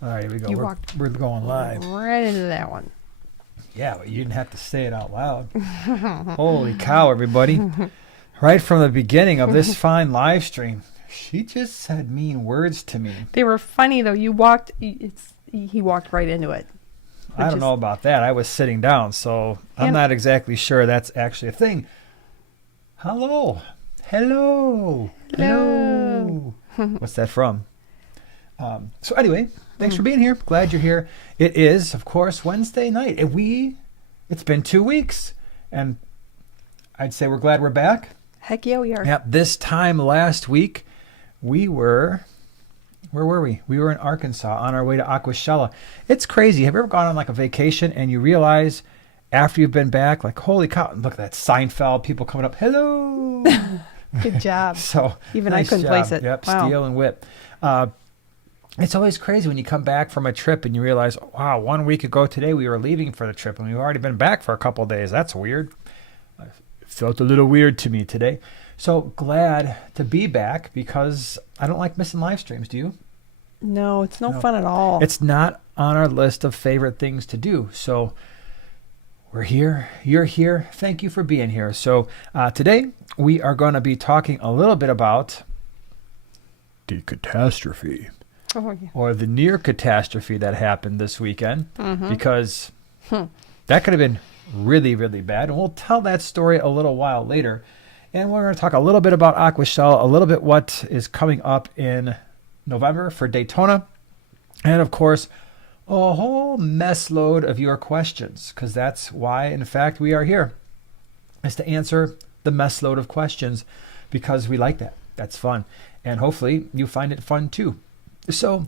right, here we go. You We're going live. right into that one. Yeah, but you didn't have to say it out loud. Holy cow, everybody. Right from the beginning of this fine live stream, she just said mean words to me. They were funny, though. He walked right into it. I don't know about that. I was sitting down, so I'm not exactly sure that's actually a thing. Hello. Hello. Hello. What's that from? So anyway, thanks for being here. Glad you're here. It is, of course, Wednesday night. It's been 2 weeks, and I'd say we're glad we're back. Heck yeah, we are. Yep. This time last week, where were we? We were in Arkansas on our way to Aquashella. It's crazy. Have you ever gone on like a vacation and you realize after you've been back, like, holy cow, look at that Seinfeld, people coming up, hello. Good job. So even nice I couldn't place it. Yep, wow. Steal and whip. It's always crazy when you come back from a trip and you realize, wow, 1 week ago today we were leaving for the trip and we've already been back for a couple of days. That's weird. It felt a little weird to me today. So glad to be back because I don't like missing live streams. Do you? No, it's no fun at all. It's not on our list of favorite things to do. So we're here. You're here. Thank you for being here. So today we are going to be talking a little bit about the catastrophe. Oh, yeah. Or the near catastrophe that happened this weekend, because that could have been really, really bad. And we'll tell that story a little while later. And we're going to talk a little bit about Aquashella, a little bit what is coming up in November for Daytona. And of course, a whole mess load of your questions, because that's why, in fact, we are here, is to answer the mess load of questions, because we like that. That's fun. And hopefully you find it fun too. So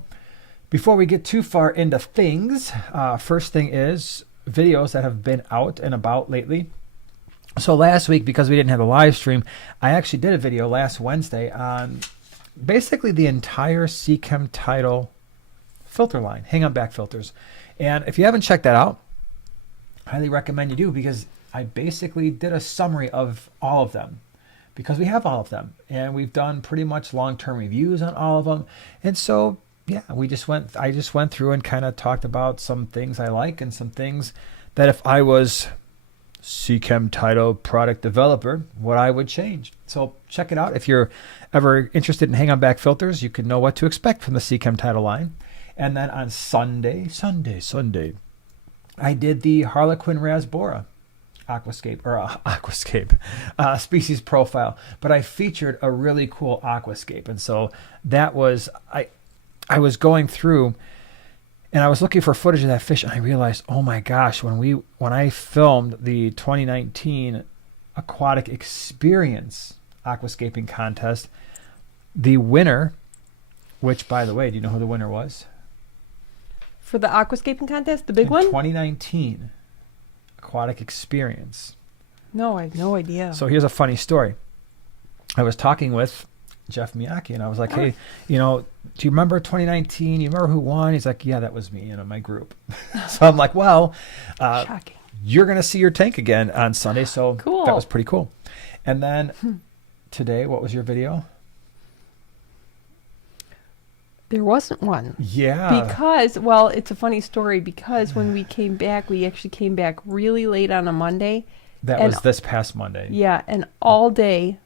before we get too far into things, first thing is videos that have been out and about lately. So last week, because we didn't have a live stream, I actually did a video last Wednesday on basically the entire Cchem Tidal filter line, hang-on back filters. And if you haven't checked that out, I highly recommend you do, because I basically did a summary of all of them, because we have all of them and we've done pretty much long-term reviews on all of them. And so, yeah, I just went through and kind of talked about some things I like and some things that if I was Cchem Tidal product developer, what I would change. So check it out. If you're ever interested in hang-on back filters, you can know what to expect from the Cchem Tidal line. And then on Sunday, I did the Harlequin Rasbora Aquascape species profile, but I featured a really cool Aquascape. And so that was, I was going through and I was looking for footage of that fish, and I realized, oh my gosh, when I filmed the 2019 Aquatic Experience Aquascaping contest, the winner, which by the way, do you know who the winner was? For the aquascaping contest, the big one? 2019 Aquatic Experience. No, I have no idea. So here's a funny story. I was talking with Jeff Miyake, and I was like, hey, do you remember 2019? You remember who won? He's like, yeah, that was me, my group. So I'm like, well, shocking. You're going to see your tank again on Sunday. So cool. That was pretty cool. And then today, what was your video? There wasn't one. Yeah. Because, well, it's a funny story, because when we came back, we actually came back really late on a Monday. That was this past Monday. Yeah, and all day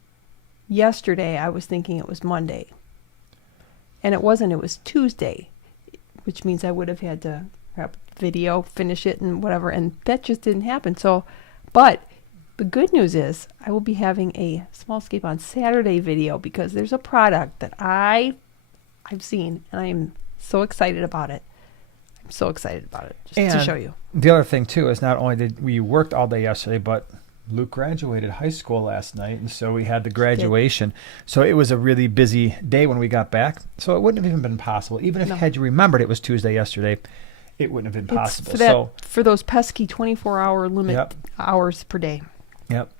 yesterday I was thinking it was Monday. And it wasn't, it was Tuesday, which means I would have had to wrap video, finish it and whatever, and that just didn't happen. So, but the good news is I will be having a small scape on Saturday video, because there's a product that I've seen, and I am so excited about it. I'm so excited about it, just to show you. The other thing, too, is not only did we worked all day yesterday, but Luke graduated high school last night, and so we had the graduation. So it was a really busy day when we got back. So it wouldn't have even been possible. Even if had you remembered it was Tuesday yesterday, it wouldn't have been possible. For those pesky 24-hour limit hours per day. Yep.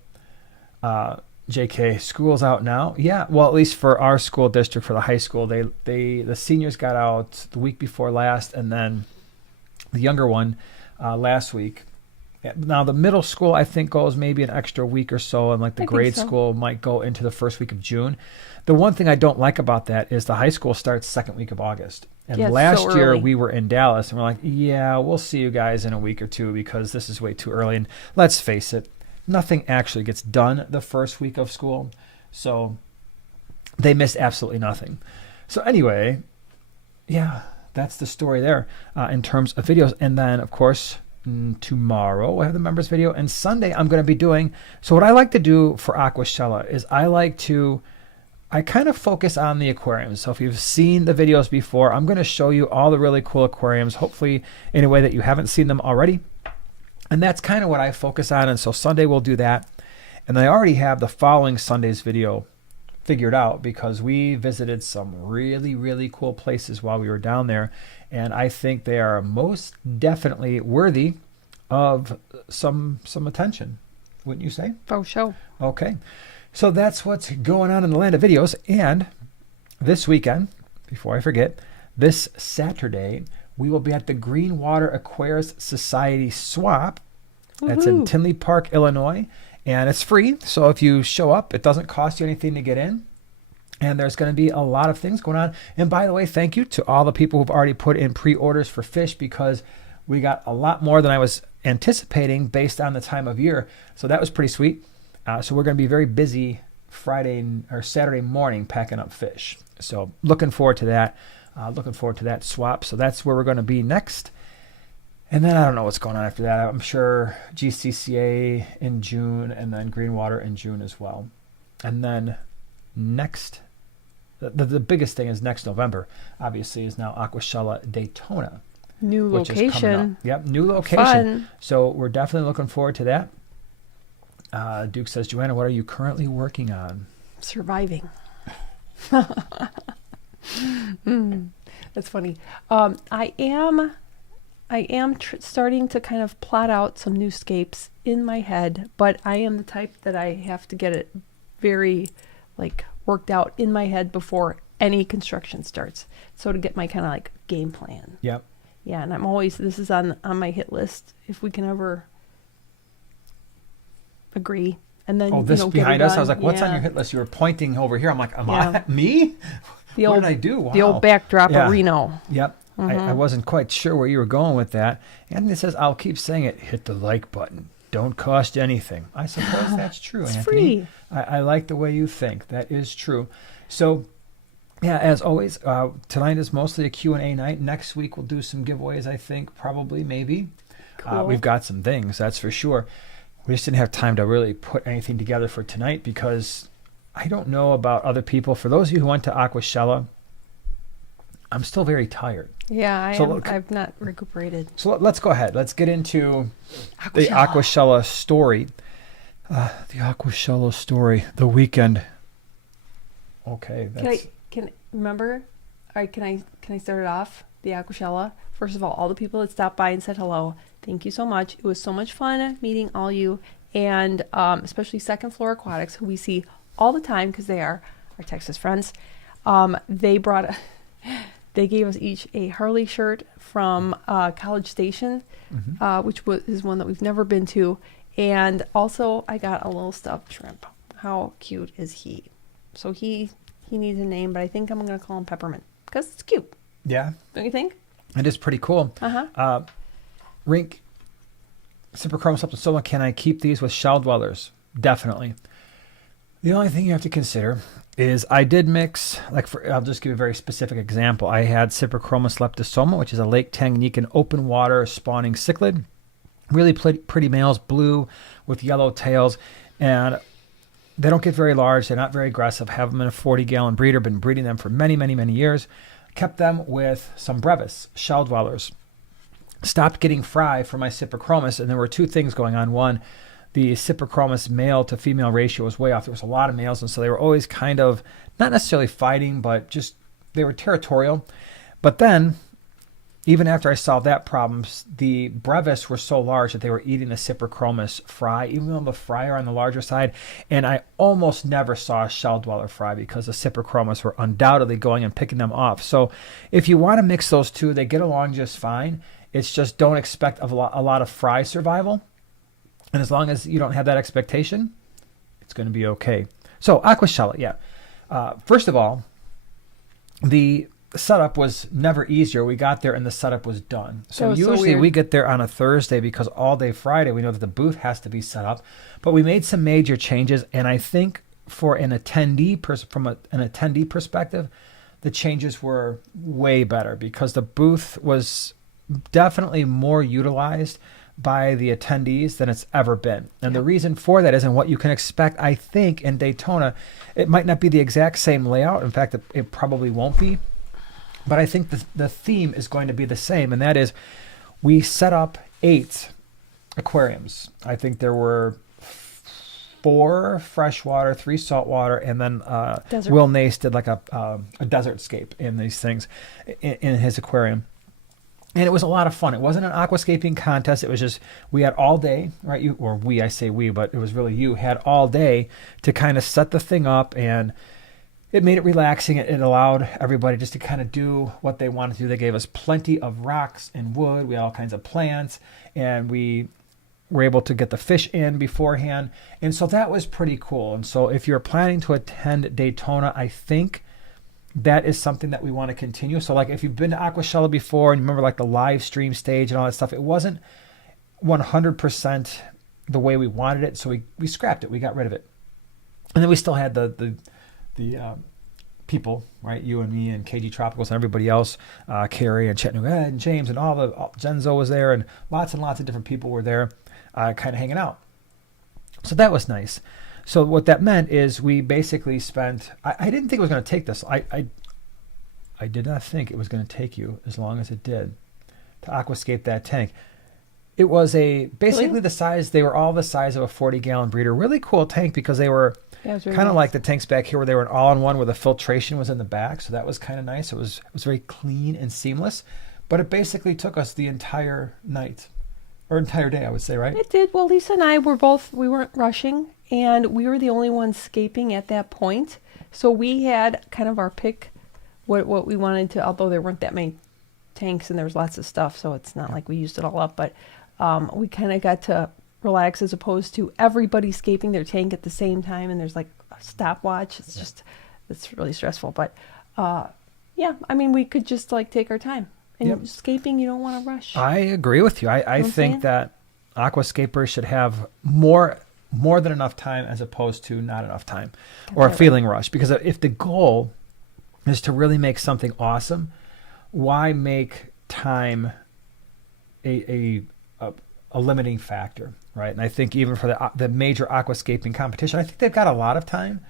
JK, school's out now. Yeah, well, at least for our school district, for the high school, the seniors got out the week before last, and then the younger one last week. Now the middle school, I think, goes maybe an extra week or so, and like the grade school might go into the first week of June. The one thing I don't like about that is the high school starts second week of August, And Yeah, it's last so year early. we were in Dallas and we're like, yeah, we'll see you guys in a week or two because this is way too early. And let's face it, nothing actually gets done the first week of school. So they missed absolutely nothing. So anyway, yeah, that's the story there in terms of videos. And then, of course, tomorrow we'll have the members video. And Sunday I'm going to be doing, so what I like to do for Aquashella is I kind of focus on the aquariums. So if you've seen the videos before, I'm going to show you all the really cool aquariums, hopefully in a way that you haven't seen them already. And that's kind of what I focus on. And so Sunday we'll do that. And I already have the following Sunday's video figured out because we visited some really, really cool places while we were down there. And I think they are most definitely worthy of some attention. Wouldn't you say? Oh, show. Okay. So that's what's going on in the land of videos. And this weekend, before I forget, this Saturday, we will be at the Greenwater Aquarius Society Swap. That's in Woohoo. Tinley Park, Illinois. And it's free. So if you show up, it doesn't cost you anything to get in. And there's going to be a lot of things going on. And by the way, thank you to all the people who've already put in pre-orders for fish because we got a lot more than I was anticipating based on the time of year. So that was pretty sweet. So we're going to be very busy Friday or Saturday morning packing up fish. So looking forward to that. Looking forward to that swap. So that's where we're going to be next. And then I don't know what's going on after that. I'm sure GCCA in June and then Greenwater in June as well. And then next, the biggest thing is next November, obviously, is now Aquashella Daytona. New Which is coming location. up. Yep, new location. Fun. So we're definitely looking forward to that. Duke says, Joanna, what are you currently working on? Surviving. That's funny. I am starting to kind of plot out some new scapes in my head, but I am the type that I have to get it very worked out in my head before any construction starts. So to get my kind of game plan. Yep. Yeah, and I'm always, this is on my hit list if we can ever agree. And then, this get behind it us, I done. was like, what's on Yeah. your hit list? You were pointing over here. I'm like, Yeah. me? The What old, did I do? Wow. The old backdrop Yeah. of Reno. Yep. I wasn't quite sure where you were going with that. Anthony says, I'll keep saying it. Hit the like button. Don't cost anything. I suppose that's true, It's Anthony. free. I like the way you think. That is true. So, yeah, as always, tonight is mostly a Q&A night. Next week we'll do some giveaways, I think, probably, maybe. Cool. We've got some things, that's for sure. We just didn't have time to really put anything together for tonight because I don't know about other people. For those of you who went to Aquashella, I'm still very tired. Yeah, So I've not recuperated. So let's go ahead. Let's get into the Aquashella. Aquashella story. The Aquashella story. The weekend. Okay. Can remember? All right, can I start it off? The Aquashella. First of all the people that stopped by and said hello, thank you so much. It was so much fun meeting all you, and especially Second Floor Aquatics, who we see all the time because they are our Texas friends. They gave us each a Harley shirt from College Station, which is one that we've never been to, and also I got a little stuffed shrimp. How cute is he? So he needs a name, but I think I'm going to call him Peppermint because it's cute. Yeah. Don't you think? It is pretty cool. Rink, Cyprochrome something solo. Can I keep these with shell dwellers? Definitely. The only thing you have to consider is I did mix, I'll just give you a very specific example. I had Cyprochromis leptosoma, which is a Lake Tanganyika open water spawning cichlid. Really pretty males, blue with yellow tails. And they don't get very large. They're not very aggressive. Have them in a 40-gallon breeder. Been breeding them for many, many, many years. Kept them with some brevis, shell dwellers. Stopped getting fry for my Cyprochromis, and there were two things going on. One, the Cyprochromis male to female ratio was way off. There was a lot of males, and so they were always kind of, not necessarily fighting, but just, they were territorial. But then, even after I solved that problem, the brevis were so large that they were eating the Cyprochromis fry, even though the fry are on the larger side. And I almost never saw a shell dweller fry because the Cyprochromis were undoubtedly going and picking them off. So if you want to mix those two, they get along just fine. It's just don't expect a lot of fry survival. And as long as you don't have that expectation, it's going to be okay. So Aquashella, yeah. First of all, the setup was never easier. We got there and the setup was done. So was so usually weird. we get there on a Thursday because all day Friday we know that the booth has to be set up. But we made some major changes, and I think for an attendee an attendee perspective, the changes were way better because the booth was definitely more utilized by the attendees than it's ever been. And the reason for that is, and what you can expect, I think, in Daytona, it might not be the exact same layout. In fact, it probably won't be. But I think the theme is going to be the same, and that is we set up 8 aquariums. I think there were 4 freshwater, 3 saltwater, and then Will Nace did like a desert scape in these things in his aquarium. And it was a lot of fun. It wasn't an aquascaping contest. It was just, we had all day, right? I say we, but it was really you, had all day to kind of set the thing up, and it made it relaxing. It allowed everybody just to kind of do what they wanted to do. They gave us plenty of rocks and wood. We had all kinds of plants, and we were able to get the fish in beforehand. And so that was pretty cool. And so if you're planning to attend Daytona, I think that is something that we want to continue. So like if you've been to Aquashella before and you remember like the live stream stage and all that stuff, it wasn't 100% the way we wanted it. So we scrapped it. We got rid of it. And then we still had the people, right? You and me and KG Tropicals and everybody else, Carrie and Chattanooga Ed and James and all Genzo was there, and lots of different people were there kind of hanging out. So that was nice. So what that meant is we basically spent, I didn't think it was going to take this. I did not think it was going to take you as long as it did to aquascape that tank. It was basically the size, they were all the size of a 40-gallon breeder. Really cool tank because they were kind of like the tanks back here where they were an all-in-one where the filtration was in the back. So that was kind of nice. It was very clean and seamless. But it basically took us the entire night, or entire day, I would say, right? It did. Well, Lisa and I we weren't rushing, and we were the only ones scaping at that point. So we had kind of our pick, what we wanted to, although there weren't that many tanks and there was lots of stuff, so it's not like we used it all up, but we kind of got to relax as opposed to everybody scaping their tank at the same time, and there's like a stopwatch. It's really stressful, but yeah, I mean, we could just like take our time. And scaping, you don't want to rush. I agree with you. I think that aquascapers should have more than enough time as opposed to not enough time or feeling rushed. Because if the goal is to really make something awesome, why make time a limiting factor, right? And I think even for the major aquascaping competition, I think they've got a lot of time.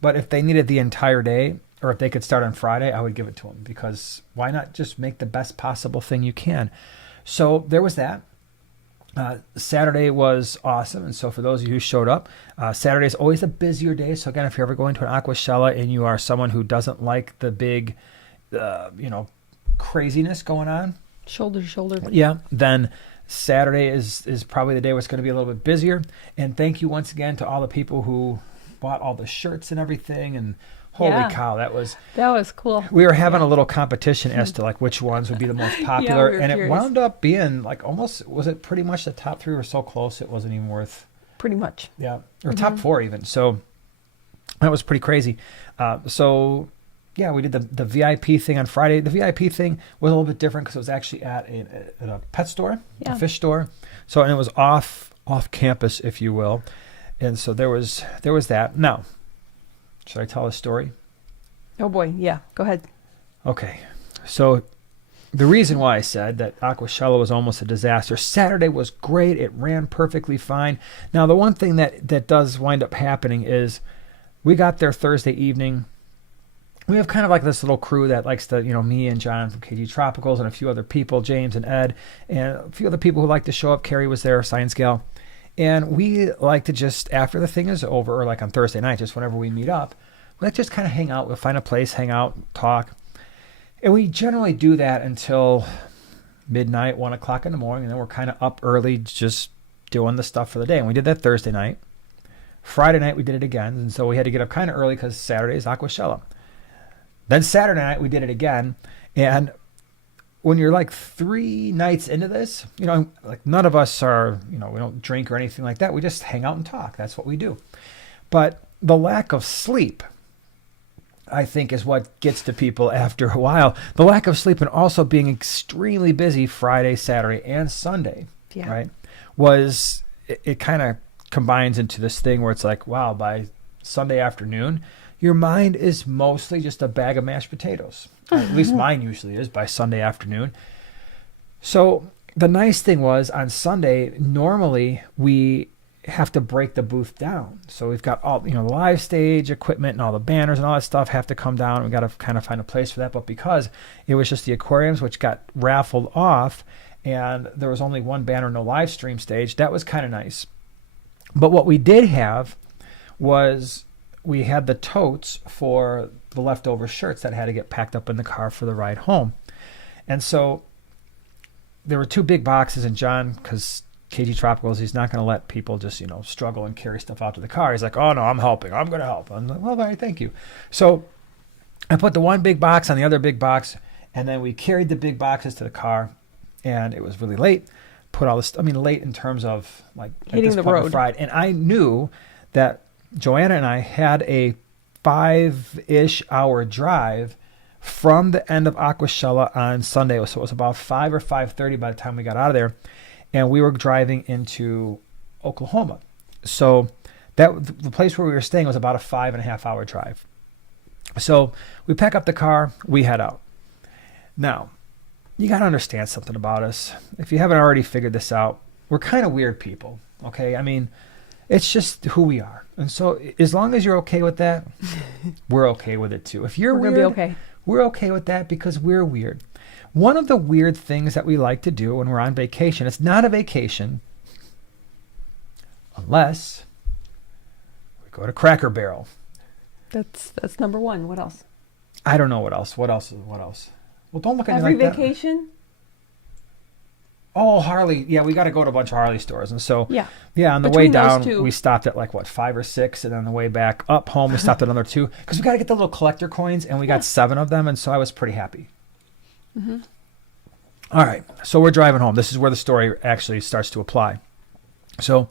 But if they needed the entire day, or if they could start on Friday, I would give it to them, because why not just make the best possible thing you can? So there was that. Saturday was awesome. And so for those of you who showed up, Saturday is always a busier day. So again, if you're ever going to an Aquashella and you are someone who doesn't like the big, craziness going on. Shoulder to shoulder. Yeah. Then Saturday is probably the day where it's going to be a little bit busier. And thank you once again to all the people who bought all the shirts and everything. And holy cow, that was cool. We were having a little competition as to like which ones would be the most popular, and it wound up being like almost, was it pretty much the top 3 were so close it wasn't even worth. Pretty much. Yeah. Or top 4 even. So that was pretty crazy. So yeah, we did the VIP thing on Friday. The VIP thing was a little bit different because it was actually at a pet store, a fish store. So, and it was off campus, if you will. And so there was that. Now, should I tell a story? Oh boy, yeah. Go ahead. Okay. So the reason why I said that Aquashella was almost a disaster, Saturday was great. It ran perfectly fine. Now, the one thing that does wind up happening is we got there Thursday evening. We have kind of like this little crew that likes to, me and John from KG Tropicals and a few other people, James and Ed, and a few other people who like to show up. Carrie was there, Science Gal. And we like to just, after the thing is over, or like on Thursday night, just whenever we meet up, we like to just kind of hang out. We'll find a place, hang out, talk. And we generally do that until midnight, 1 o'clock in the morning, and then we're kind of up early just doing the stuff for the day. And we did that Thursday night. Friday night, we did it again, and so we had to get up kind of early because Saturday is Aquashella. Then Saturday night, we did it again, and when you're like 3 nights into this, like none of us are, we don't drink or anything like that. We just hang out and talk. That's what we do. But the lack of sleep I think, is what gets to people after a while. The lack of sleep and also being extremely busy Friday, Saturday, and Sunday, right, was, it kind of combines into this thing where it's like, wow, by Sunday afternoon, your mind is mostly just a bag of mashed potatoes. At least mine usually is by Sunday afternoon. So the nice thing was on Sunday, normally we have to break the booth down. So we've got all, the live stage equipment and all the banners and all that stuff have to come down. We got to kind of find a place for that. But because it was just the aquariums, which got raffled off, and there was only one banner, no live stream stage, that was kind of nice. But what we did have was we had the totes for the leftover shirts that had to get packed up in the car for the ride home. And so there were 2 big boxes, and John, because KG Tropicals, he's not going to let people just, struggle and carry stuff out to the car. He's like, oh, no, I'm helping. I'm going to help. I'm like, well, all right, thank you. So I put the one big box on the other big box, and then we carried the big boxes to the car, and it was really late. Put all this, late in terms of, like, hitting the road. Friday. And I knew that Joanna and I had a 5-ish hour drive from the end of Aquashella on Sunday. So it was about 5 or 5:30 by the time we got out of there. And we were driving into Oklahoma. So the place where we were staying was about a 5.5 hour drive. So we pack up the car, we head out. Now, you got to understand something about us. If you haven't already figured this out, we're kind of weird people, okay? It's just who we are. And so as long as you're okay with that, we're okay with it too. If you're weird, we're okay. We're okay with that because we're weird. One of the weird things that we like to do when we're on vacation, it's not a vacation unless we go to Cracker Barrel. That's number one. What else? I don't know what else. What else? Well, don't look at me every like vacation. Oh, Harley. Yeah, we got to go to a bunch of Harley stores. And so, on the Between way down, those 2. we stopped at 5 or 6. And on the way back up home, we stopped at another 2. Because we got to get the little collector coins, and we got 7 of them. And so I was pretty happy. Mm-hmm. All right. So we're driving home. This is where the story actually starts to apply. So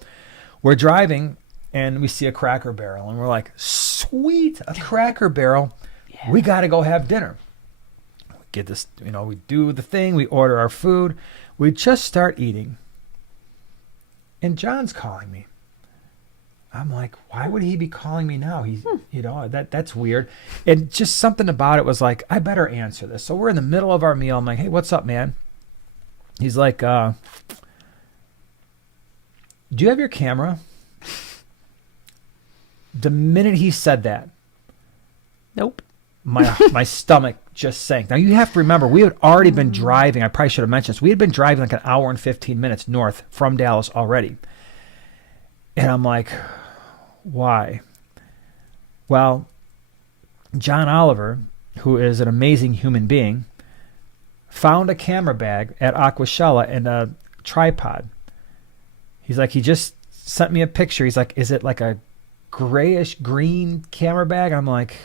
we're driving, and we see a Cracker Barrel. And we're like, sweet, a Cracker Barrel. Yeah. We got to go have dinner. We get this, we do the thing. We order our food. We just start eating, and John's calling me. I'm like, why would he be calling me now? He's, that's weird. And just something about it was like, I better answer this. So we're in the middle of our meal. I'm like, hey, what's up, man? He's like, do you have your camera? The minute he said that, nope. My stomach just sank. Now, you have to remember, we had already been driving. I probably should have mentioned this. We had been driving like an hour and 15 minutes north from Dallas already. And I'm like, why? Well, John Oliver, who is an amazing human being, found a camera bag at Aquashella and a tripod. He's like, he just sent me a picture. He's like, is it like a grayish green camera bag? I'm like...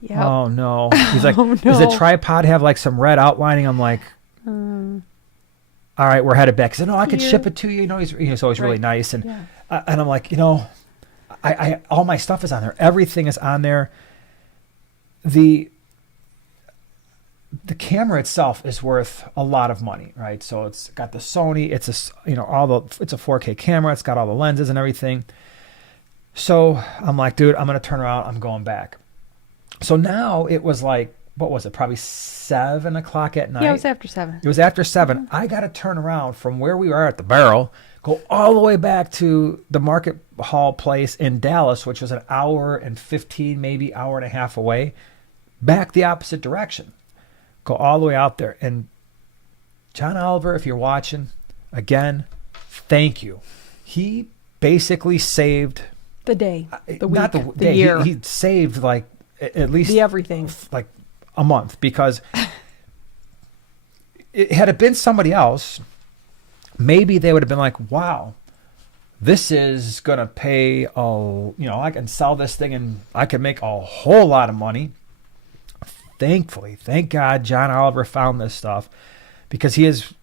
Yep. Oh, no. He's like, does the tripod have like some red outlining? I'm like, all right, we're headed back. He said, no, I could ship it to you. He's always really nice. And and I'm like, I all my stuff is on there. Everything is on there. The camera itself is worth a lot of money, right? So it's got the Sony. It's a it's a 4K camera. It's got all the lenses and everything. So I'm like, dude, I'm gonna turn around. I'm going back. So now it was like, what was it? Probably 7 o'clock at night. Yeah, it was after 7. It was after 7. Mm-hmm. I got to turn around from where we were at the barrel, go all the way back to the market hall place in Dallas, which was an hour and 15, maybe hour and a half away, back the opposite direction. Go all the way out there. And John Oliver, if you're watching, again, thank you. He basically saved... the day, the week, not the year. He saved like at least the everything, like a month, because had it been somebody else, maybe they would have been like, wow, this is going to pay, I can sell this thing and I can make a whole lot of money. Thankfully, thank God, John Oliver found this stuff, because he is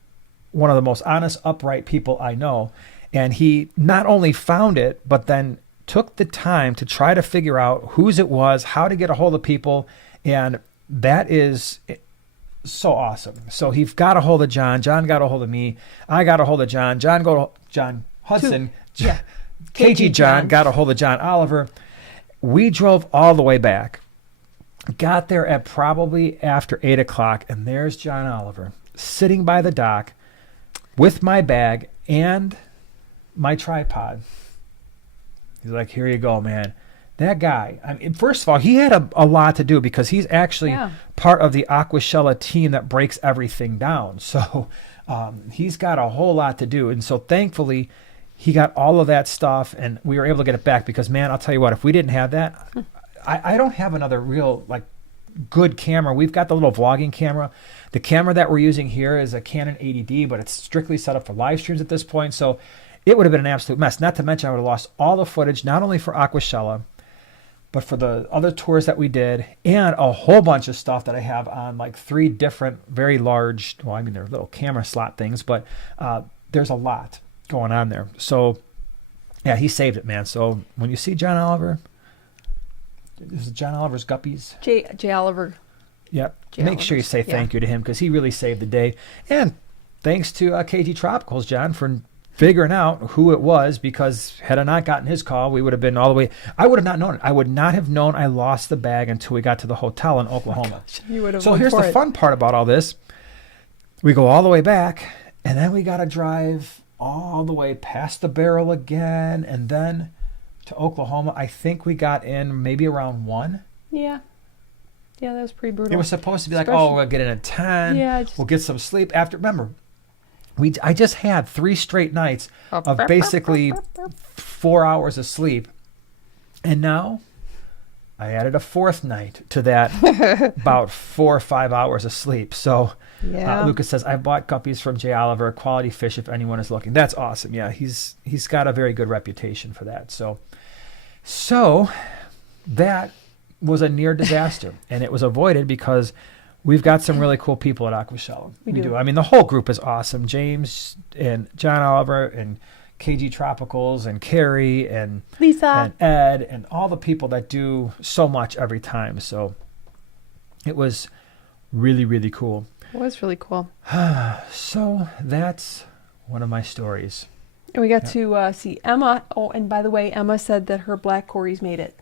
one of the most honest, upright people I know. And he not only found it, but then took the time to try to figure out whose it was, how to get a hold of people. And that is so awesome. So he got a hold of John. John got a hold of me. I got a hold of John. John Hudson. KG John got a hold of John Oliver. We drove all the way back. Got there at probably after 8 o'clock, and there's John Oliver sitting by the dock with my bag and my tripod. He's like, here you go, man. That guy, I mean, first of all, he had a lot to do because he's actually part of the Aquashella team that breaks everything down. So he's got a whole lot to do. And so thankfully, he got all of that stuff, and we were able to get it back because, man, I'll tell you what, if we didn't have that, I don't have another real, like, good camera. We've got the little vlogging camera. The camera that we're using here is a Canon 80D, but it's strictly set up for live streams at this point. So it would have been an absolute mess. Not to mention I would have lost all the footage, not only for Aquashella, but for the other tours that we did, and a whole bunch of stuff that I have on like 3 different very large, well, I mean, they're little camera slot things, but there's a lot going on there. So yeah, he saved it, man. So when you see John Oliver, this is John Oliver's Guppies. J. Oliver. Yep. Make sure you say thank you to him because he really saved the day. And thanks to KG Tropicals, John, for figuring out who it was, because had I not gotten his call, we would have been all the way. I would have not known it. I would not have known I lost the bag until we got to the hotel in Oklahoma. You would have. So here's the fun part about all this. We go all the way back, and then we got to drive all the way past the barrel again, and then to Oklahoma. I think we got in maybe around 1. Yeah. Yeah, that was pretty brutal. It was supposed to be like, oh, we'll get in at 10. Yeah, we'll get some sleep after. Remember, I just had 3 straight nights of basically 4 hours of sleep. And now I added a 4th night to that, about 4 or 5 hours of sleep. So Lucas says, I bought guppies from J. Oliver, quality fish if anyone is looking. That's awesome. Yeah, he's got a very good reputation for that. So that was a near disaster, and it was avoided because we've got some really cool people at Aquashella. We do. I mean, the whole group is awesome. James and John Oliver and KG Tropicals and Carrie and Lisa and Ed and all the people that do so much every time. So it was really, really cool. It was really cool. So that's one of my stories. And we got to see Emma. Oh, and by the way, Emma said that her black Corys made it.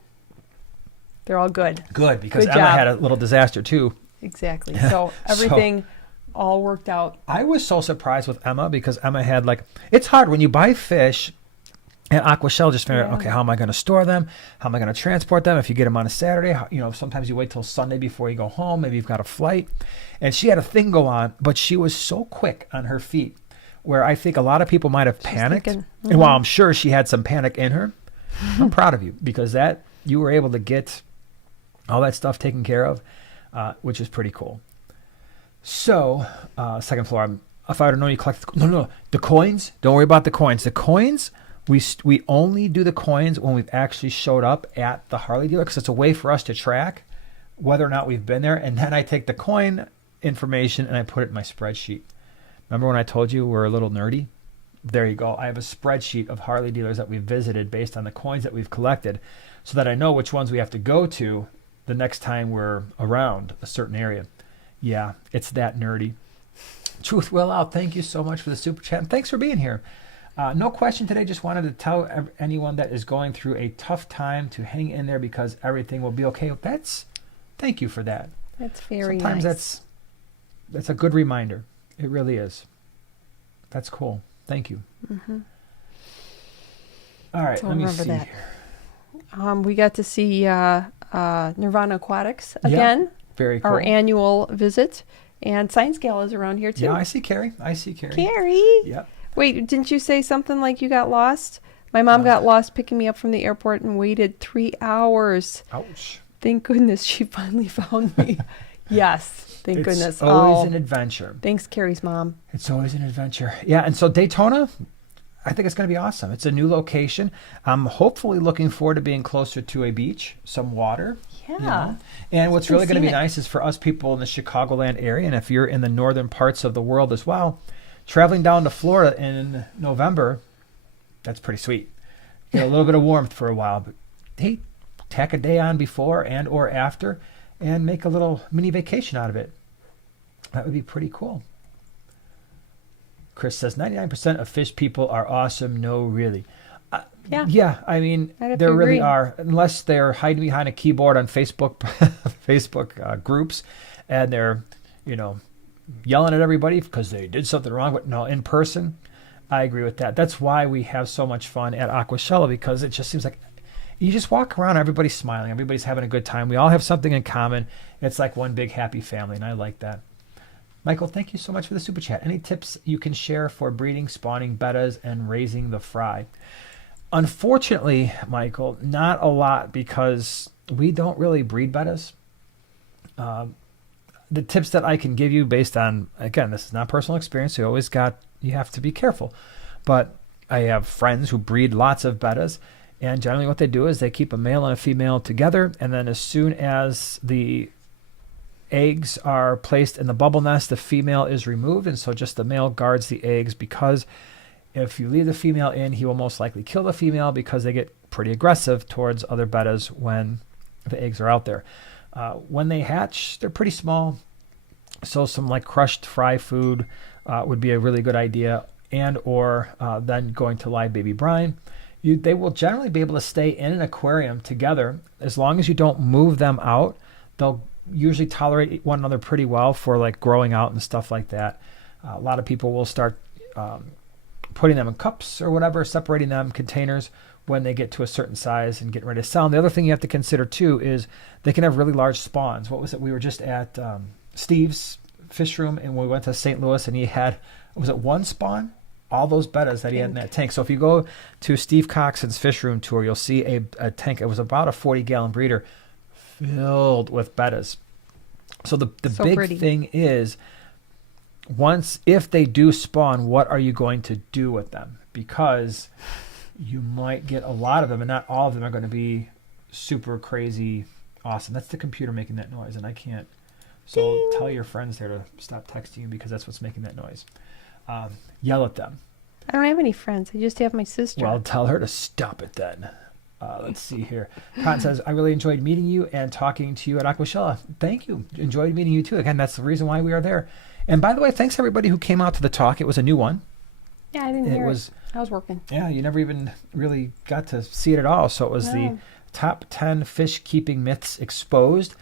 They're all good. Good, because Emma had a little disaster too. Exactly. So everything all worked out. I was so surprised with Emma because Emma had it's hard when you buy fish at Aquashella, just figure out, okay, how am I going to store them? How am I going to transport them? If you get them on a Saturday, sometimes you wait till Sunday before you go home. Maybe you've got a flight. And she had a thing go on, but she was so quick on her feet where I think a lot of people might have panicked. And while I'm sure she had some panic in her, I'm proud of you because you were able to get all that stuff taken care of, which is pretty cool. So, second floor, if I would have known you collect the coins, don't worry about the coins. The coins, we only do the coins when we've actually showed up at the Harley dealer because it's a way for us to track whether or not we've been there. And then I take the coin information and I put it in my spreadsheet. Remember when I told you we're a little nerdy? There you go. I have a spreadsheet of Harley dealers that we've visited based on the coins that we've collected so that I know which ones we have to go to the next time we're around a certain area. Yeah, it's that nerdy. Truth Will Out, thank you so much for the super chat. And thanks for being here. No question today. Just wanted to tell anyone that is going through a tough time to hang in there because everything will be okay. Thank you for that. That's very nice. Sometimes that's a good reminder. It really is. That's cool. Thank you. Mm-hmm. All right, let me see here. We got to see Nirvana Aquatics again. Yep. Very cool. Our annual visit. And Science Gal is around here, too. Yeah, I see Carrie. Carrie? Yep. Wait, didn't you say something like you got lost? My mom got lost picking me up from the airport and waited 3 hours. Ouch. Thank goodness she finally found me. Yes. Thank goodness. It's always an adventure. Thanks, Carrie's mom. It's always an adventure. Yeah, and so Daytona, I think it's going to be awesome. It's a new location. I'm hopefully looking forward to being closer to a beach, some water. Yeah. And what's really going to be nice is for us people in the Chicagoland area, and if you're in the northern parts of the world as well, traveling down to Florida in November, that's pretty sweet. Get a little bit of warmth for a while, but hey, tack a day on before and or after, and make a little mini vacation out of it. That would be pretty cool. Chris says 99% of fish people are awesome. No, really. Yeah, I mean, there really are, unless they're hiding behind a keyboard on Facebook, Facebook groups, and they're, yelling at everybody because they did something wrong. But no, in person, I agree with that. That's why we have so much fun at Aquashella, because it just seems like you just walk around, everybody's smiling, everybody's having a good time. We all have something in common. It's like one big happy family, and I like that. Michael, thank you so much for the super chat. Any tips you can share for breeding, spawning bettas, and raising the fry? Unfortunately, Michael, not a lot, because we don't really breed bettas. The tips that I can give you based on, again, this is not personal experience, so you have to be careful. But I have friends who breed lots of bettas, and generally what they do is they keep a male and a female together, and then as soon as the eggs are placed in the bubble nest, the female is removed, and so just the male guards the eggs, because if you leave the female in, he will most likely kill the female, because they get pretty aggressive towards other bettas when the eggs are out there. When they hatch, they're pretty small, so some like crushed fry food would be a really good idea, or then going to live baby brine. They will generally be able to stay in an aquarium together as long as you don't move them out. They'll usually tolerate one another pretty well for like growing out and stuff like that. A lot of people will start putting them in cups or whatever, separating them, containers, when they get to a certain size and getting ready to sell them. The other thing you have to consider too is they can have really large spawns. What was it? We were just at Steve's fish room, and we went to St. Louis, and he had, was it one spawn? All those bettas that he had in that tank. So if you go to Steve Coxon's fish room tour, you'll see a tank. It was about a 40-gallon breeder filled with bettas. So the big pretty thing is, if they do spawn, what are you going to do with them? Because you might get a lot of them, and not all of them are going to be super crazy awesome. That's the computer making that noise, and I can't. So Ding. Tell your friends there to stop texting you, because that's what's making that noise. Yell at them. I don't have any friends. I just have my sister. Well, tell her to stop it then. Let's see here. Cotton says, I really enjoyed meeting you and talking to you at Aquashella. Thank you. Enjoyed meeting you too. Again, that's the reason why we are there. And by the way, thanks everybody who came out to the talk. It was a new one. Yeah, I didn't hear it. I was working. Yeah, you never even really got to see it at all. So it was the top 10 fish keeping myths exposed.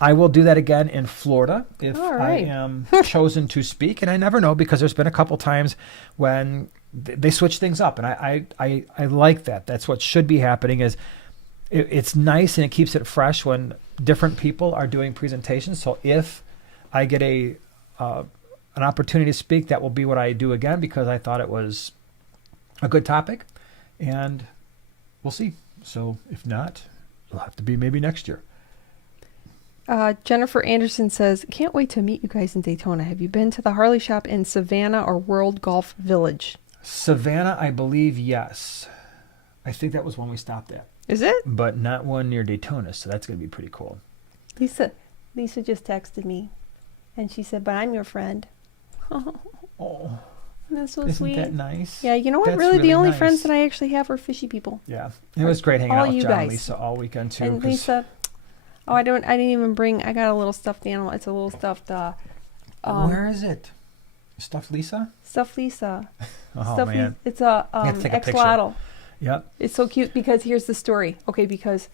I will do that again in Florida if I am chosen to speak, and I never know, because there's been a couple times when they switch things up, and I like that. That's what should be happening. Is it's nice and it keeps it fresh when different people are doing presentations. So if I get an opportunity to speak, that will be what I do again, because I thought it was a good topic, and we'll see. So if not, it'll have to be maybe next year. Jennifer Anderson says, can't wait to meet you guys in Daytona. Have you been to the Harley shop in Savannah or World Golf Village? Savannah, I believe, yes. I think that was one we stopped at. Is it? But not one near Daytona, so that's going to be pretty cool. Lisa just texted me, and she said, but I'm your friend. Oh. That's so Isn't sweet. That nice? Yeah, you know what? That's really the only nice. friends that I actually have are fishy people. Yeah. It was great hanging all out with you John guys. and Lisa all weekend too. And Lisa, I didn't even bring, I got a little stuffed animal. It's a little stuffed, where is it? Stuffed Lisa? Stuffed Lisa. Oh, man. It's a axolotl. Yep. It's so cute, because here's the story. Okay, because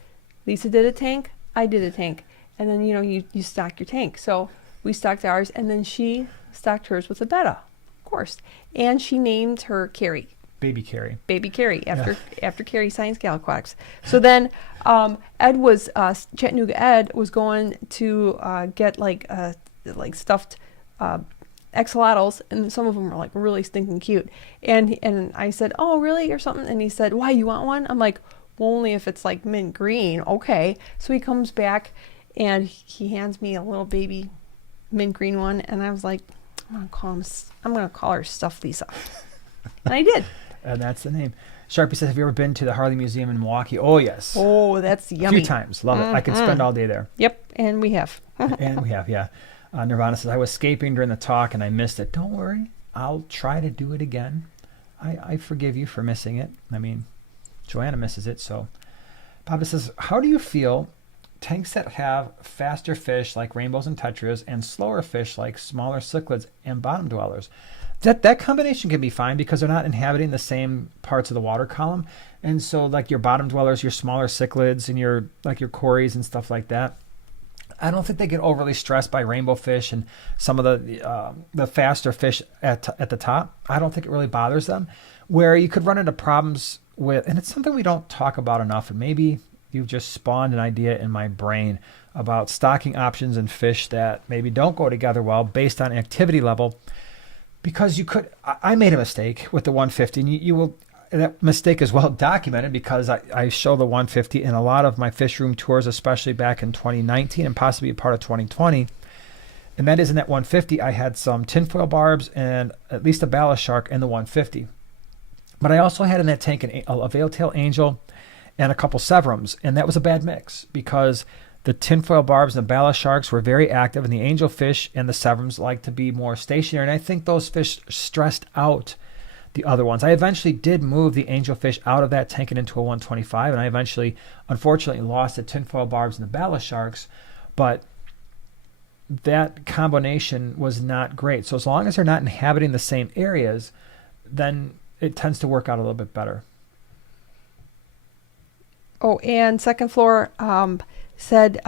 Lisa did a tank, I did a tank. And then, you stock your tank. So we stocked ours, and then she stocked hers with a betta, of course. And she named her Carrie. Baby Carrie. Baby Carrie, after Carrie Science Gal Aquatics. So then Chattanooga Ed was going to get like stuffed axolotls, and some of them were like really stinking cute. And I said, oh, really? Or something. And he said, why, you want one? I'm like, well, only if it's like mint green. Okay. So he comes back, and he hands me a little baby mint green one. And I was like, I'm going to call her Stuffed Lisa. And I did. And that's the name. Sharpie says, have you ever been to the Harley Museum in Milwaukee? Oh, yes. Oh, that's yummy. A few times. Love it. I could spend all day there. Yep, and we have. And we have, yeah. Nirvana says, I was scaping during the talk and I missed it. Don't worry. I'll try to do it again. I forgive you for missing it. I mean, Joanna misses it, so. Papa says, how do you feel tanks that have faster fish like rainbows and tetras and slower fish like smaller cichlids and bottom dwellers. That combination can be fine because they're not inhabiting the same parts of the water column. And so like your bottom dwellers, your smaller cichlids and your cories and stuff like that, I don't think they get overly stressed by rainbow fish and some of the faster fish at the top. I don't think it really bothers them. Where you could run into problems with, and it's something we don't talk about enough, and maybe you've just spawned an idea in my brain about stocking options and fish that maybe don't go together well based on activity level. Because I made a mistake with the 150, and that mistake is well documented because I show the 150 in a lot of my fish room tours, especially back in 2019 and possibly a part of 2020. And that is in that 150, I had some tinfoil barbs and at least a ballast shark in the 150. But I also had in that tank a veil-tail angel and a couple severums, and that was a bad mix because the tinfoil barbs and the ballast sharks were very active, and the angelfish and the severums like to be more stationary. And I think those fish stressed out the other ones. I eventually did move the angelfish out of that tank and into a 125, and I eventually, unfortunately, lost the tinfoil barbs and the ballast sharks. But that combination was not great. So as long as they're not inhabiting the same areas, then it tends to work out a little bit better. Oh, and second floor said,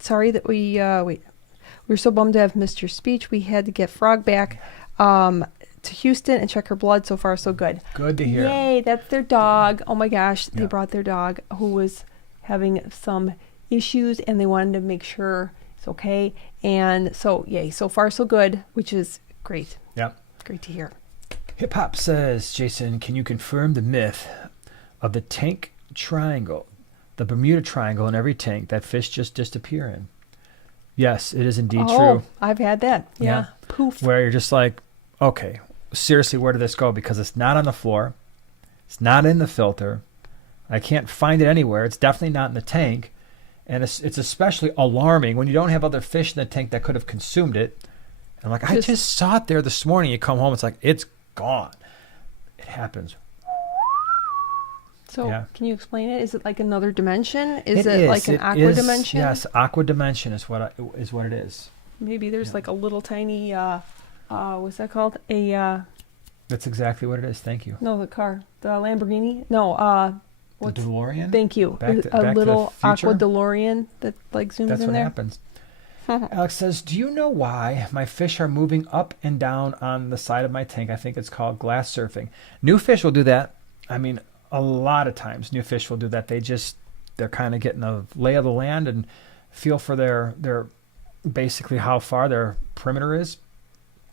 sorry that we're so bummed to have missed your speech. We had to get Frog back to Houston and check her blood. So far, so good. Good to hear. Yay, that's their dog. Oh my gosh, they Yeah. brought their dog who was having some issues, and they wanted to make sure it's okay. And so, yay, so far, so good, which is great. Yep. Great to hear. Hip Hop says, Jason, can you confirm the myth of the tank triangle, the Bermuda Triangle in every tank that fish just disappear in? Yes, it is indeed true. I've had that. Yeah. Poof. Where you're just like, okay, seriously, where did this go? Because it's not on the floor. It's not in the filter. I can't find it anywhere. It's definitely not in the tank. And it's especially alarming when you don't have other fish in the tank that could have consumed it. And like, I just saw it there this morning. You come home, it's like, it's gone. It happens. So Yeah. Can you explain it? Is it like another dimension? Is it like an aqua dimension? Yes, aqua dimension is what it is. Maybe there's like a little tiny, what's that called? That's exactly what it is. Thank you. No, the car. The Lamborghini? No, The DeLorean? thank you. Back to A little the Future? aqua DeLorean that like zooms That's in what there. happens. Alex says, do you know why my fish are moving up and down on the side of my tank? I think it's called glass surfing. New fish will do that. I mean, a lot of times new fish will do that. They're kind of getting a lay of the land and feel for their basically how far their perimeter is.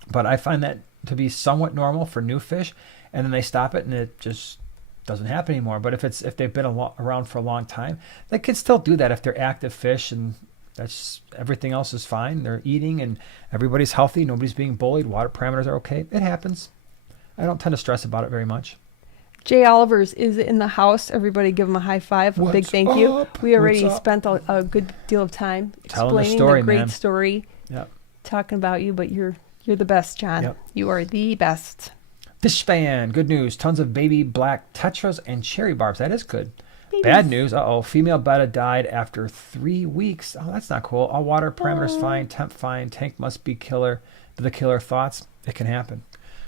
But I find that to be somewhat normal for new fish, and then they stop it and it just doesn't happen anymore. But if they've been around for a long time, they can still do that if they're active fish, and that's everything else is fine. They're eating and everybody's healthy. Nobody's being bullied. Water parameters are okay. It happens. I don't tend to stress about it very much. Jay Olivers is in the house. Everybody give him a high five. A big thank you. We already spent a good deal of time explaining the great story. Yep. Talking about you, but you're the best, John. Yep. You are the best. Fish fan, good news. Tons of baby black tetras and cherry barbs. That is good. Babies. Bad news. Female betta died after 3 weeks. Oh, that's not cool. All water parameters fine, temp fine, tank must be killer. The killer thoughts. It can happen.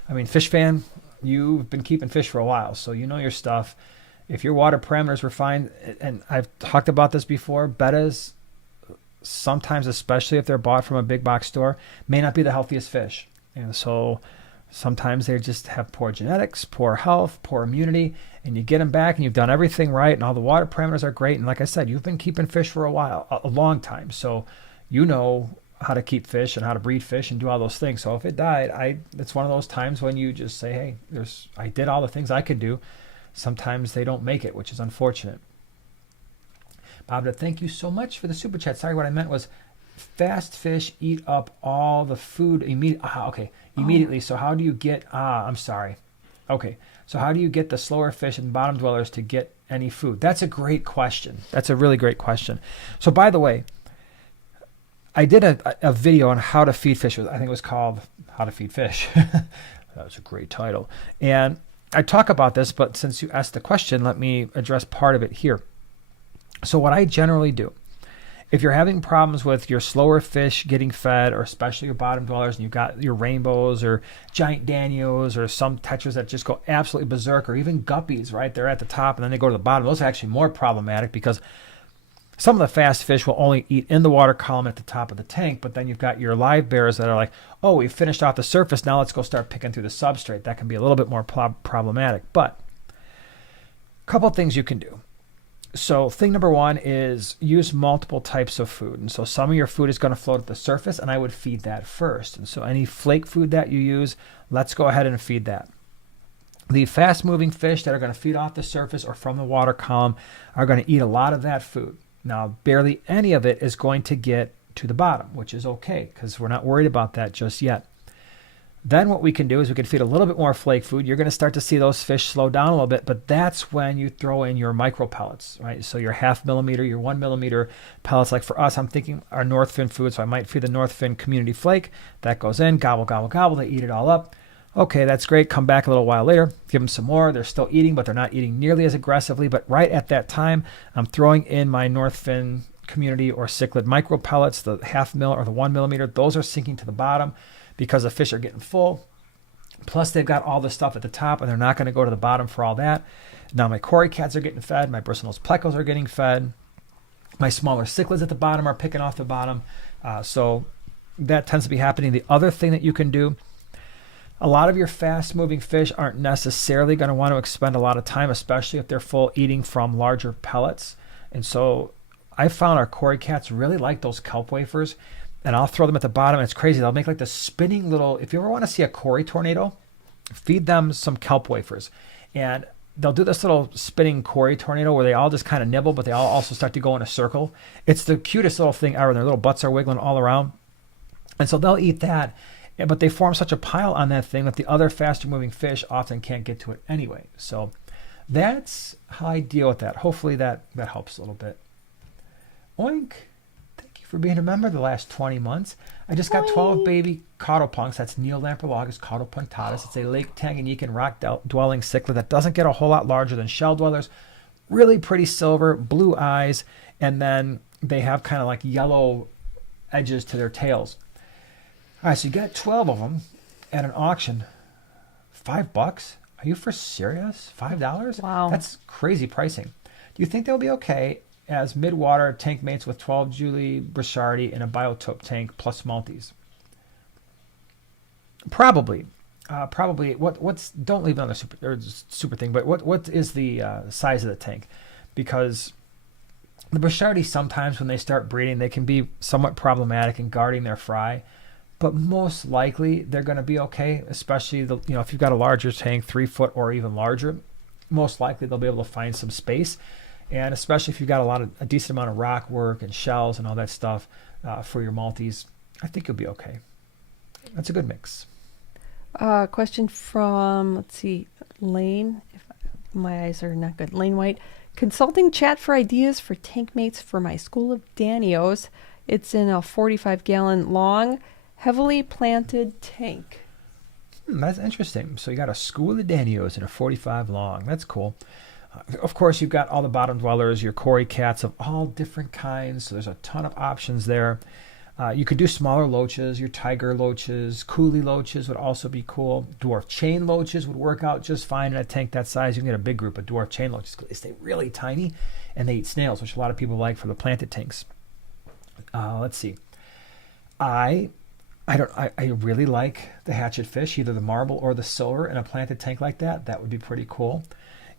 I mean, fish fan, you've been keeping fish for a while, so you know your stuff. If your water parameters were fine, and I've talked about this before, bettas, sometimes, especially if they're bought from a big box store, may not be the healthiest fish. And so sometimes they just have poor genetics, poor health, poor immunity, and you get them back and you've done everything right and all the water parameters are great. And like I said, you've been keeping fish for a while, a long time. So you know how to keep fish and how to breed fish and do all those things. So if it died, it's one of those times when you just say, hey, I did all the things I could do. Sometimes they don't make it, which is unfortunate. Bob, thank you so much for the super chat. Sorry, what I meant was fast fish eat up all the food immediately. So how do you get, I'm sorry. Okay. So how do you get the slower fish and bottom dwellers to get any food? That's a great question. That's a really great question. So by the way, I did a video on how to feed fish. I think it was called How to Feed Fish. That was a great title. And I talk about this, but since you asked the question, let me address part of it here. So what I generally do if you're having problems with your slower fish getting fed, or especially your bottom dwellers, and you've got your rainbows or giant Danios or some tetras that just go absolutely berserk, or even guppies, right? They're at the top and then they go to the bottom. Those are actually more problematic because some of the fast fish will only eat in the water column at the top of the tank, but then you've got your live bears that are like, oh, we finished off the surface, now let's go start picking through the substrate. That can be a little bit more problematic, but a couple of things you can do. So thing number one is use multiple types of food. And so some of your food is going to float at the surface, and I would feed that first. And so any flake food that you use, let's go ahead and feed that. The fast-moving fish that are going to feed off the surface or from the water column are going to eat a lot of that food. Now, barely any of it is going to get to the bottom, which is okay because we're not worried about that just yet. Then what we can do is we can feed a little bit more flake food. You're going to start to see those fish slow down a little bit, but that's when you throw in your micro pellets, right? So your 0.5 millimeter, your 1 millimeter pellets. Like for us, I'm thinking our North Fin food, so I might feed the North Fin community flake. That goes in, gobble, gobble, gobble. They eat it all up. Okay, that's great. Come back a little while later, give them some more. They're still eating, but they're not eating nearly as aggressively. But right at that time, I'm throwing in my North Fin community or cichlid micro pellets, the 0.5 mil or the 1 millimeter. Those are sinking to the bottom because the fish are getting full. Plus, they've got all the stuff at the top, and they're not going to go to the bottom for all that. Now, my cory cats are getting fed. My bristlenose plecos are getting fed. My smaller cichlids at the bottom are picking off the bottom. So that tends to be happening. The other thing that you can do, a lot of your fast-moving fish aren't necessarily going to want to expend a lot of time, especially if they're full, eating from larger pellets. And so I found our cory cats really like those kelp wafers. And I'll throw them at the bottom. It's crazy. They'll make like the spinning little, if you ever want to see a cory tornado, feed them some kelp wafers. And they'll do this little spinning cory tornado where they all just kind of nibble, but they all also start to go in a circle. It's the cutest little thing ever. Their little butts are wiggling all around. And so they'll eat that. But they form such a pile on that thing that the other faster moving fish often can't get to it anyway. So that's how I deal with that. Hopefully that helps a little bit. Oink. For being a member the last 20 months. I just got 12 baby caudopunks. That's Neolamprologus caudopunctatus. It's a Lake Tanganyika rock dwelling cichlid that doesn't get a whole lot larger than shell dwellers. Really pretty silver, blue eyes, and then they have kind of like yellow edges to their tails. All right, so you got 12 of them at an auction. $5? Are you for serious? $5? Wow. That's crazy pricing. Do you think they'll be okay as mid-water tank mates with 12 Julie Brichardi in a biotope tank plus multis? Probably. What's don't leave it on the super thing, but what is the size of the tank? Because the Brichardi sometimes when they start breeding, they can be somewhat problematic in guarding their fry, but most likely they're going to be okay, especially if you've got a larger tank, 3 foot or even larger, most likely they'll be able to find some space. And especially if you've got a decent amount of rock work and shells and all that stuff for your multis, I think you'll be okay. That's a good mix. Question from, let's see, Lane. If my eyes are not good. Lane White. Consulting chat for ideas for tank mates for my school of Danios. It's in a 45-gallon long, heavily planted tank. That's interesting. So you got a school of Danios in a 45 long. That's cool. Of course, you've got all the bottom dwellers, your cory cats of all different kinds. So there's a ton of options there. You could do smaller loaches, your tiger loaches, coolie loaches would also be cool. Dwarf chain loaches would work out just fine in a tank that size. You can get a big group of dwarf chain loaches because they stay really tiny and they eat snails, which a lot of people like for the planted tanks. Let's see. I really like the hatchet fish, either the marble or the silver in a planted tank like that. That would be pretty cool.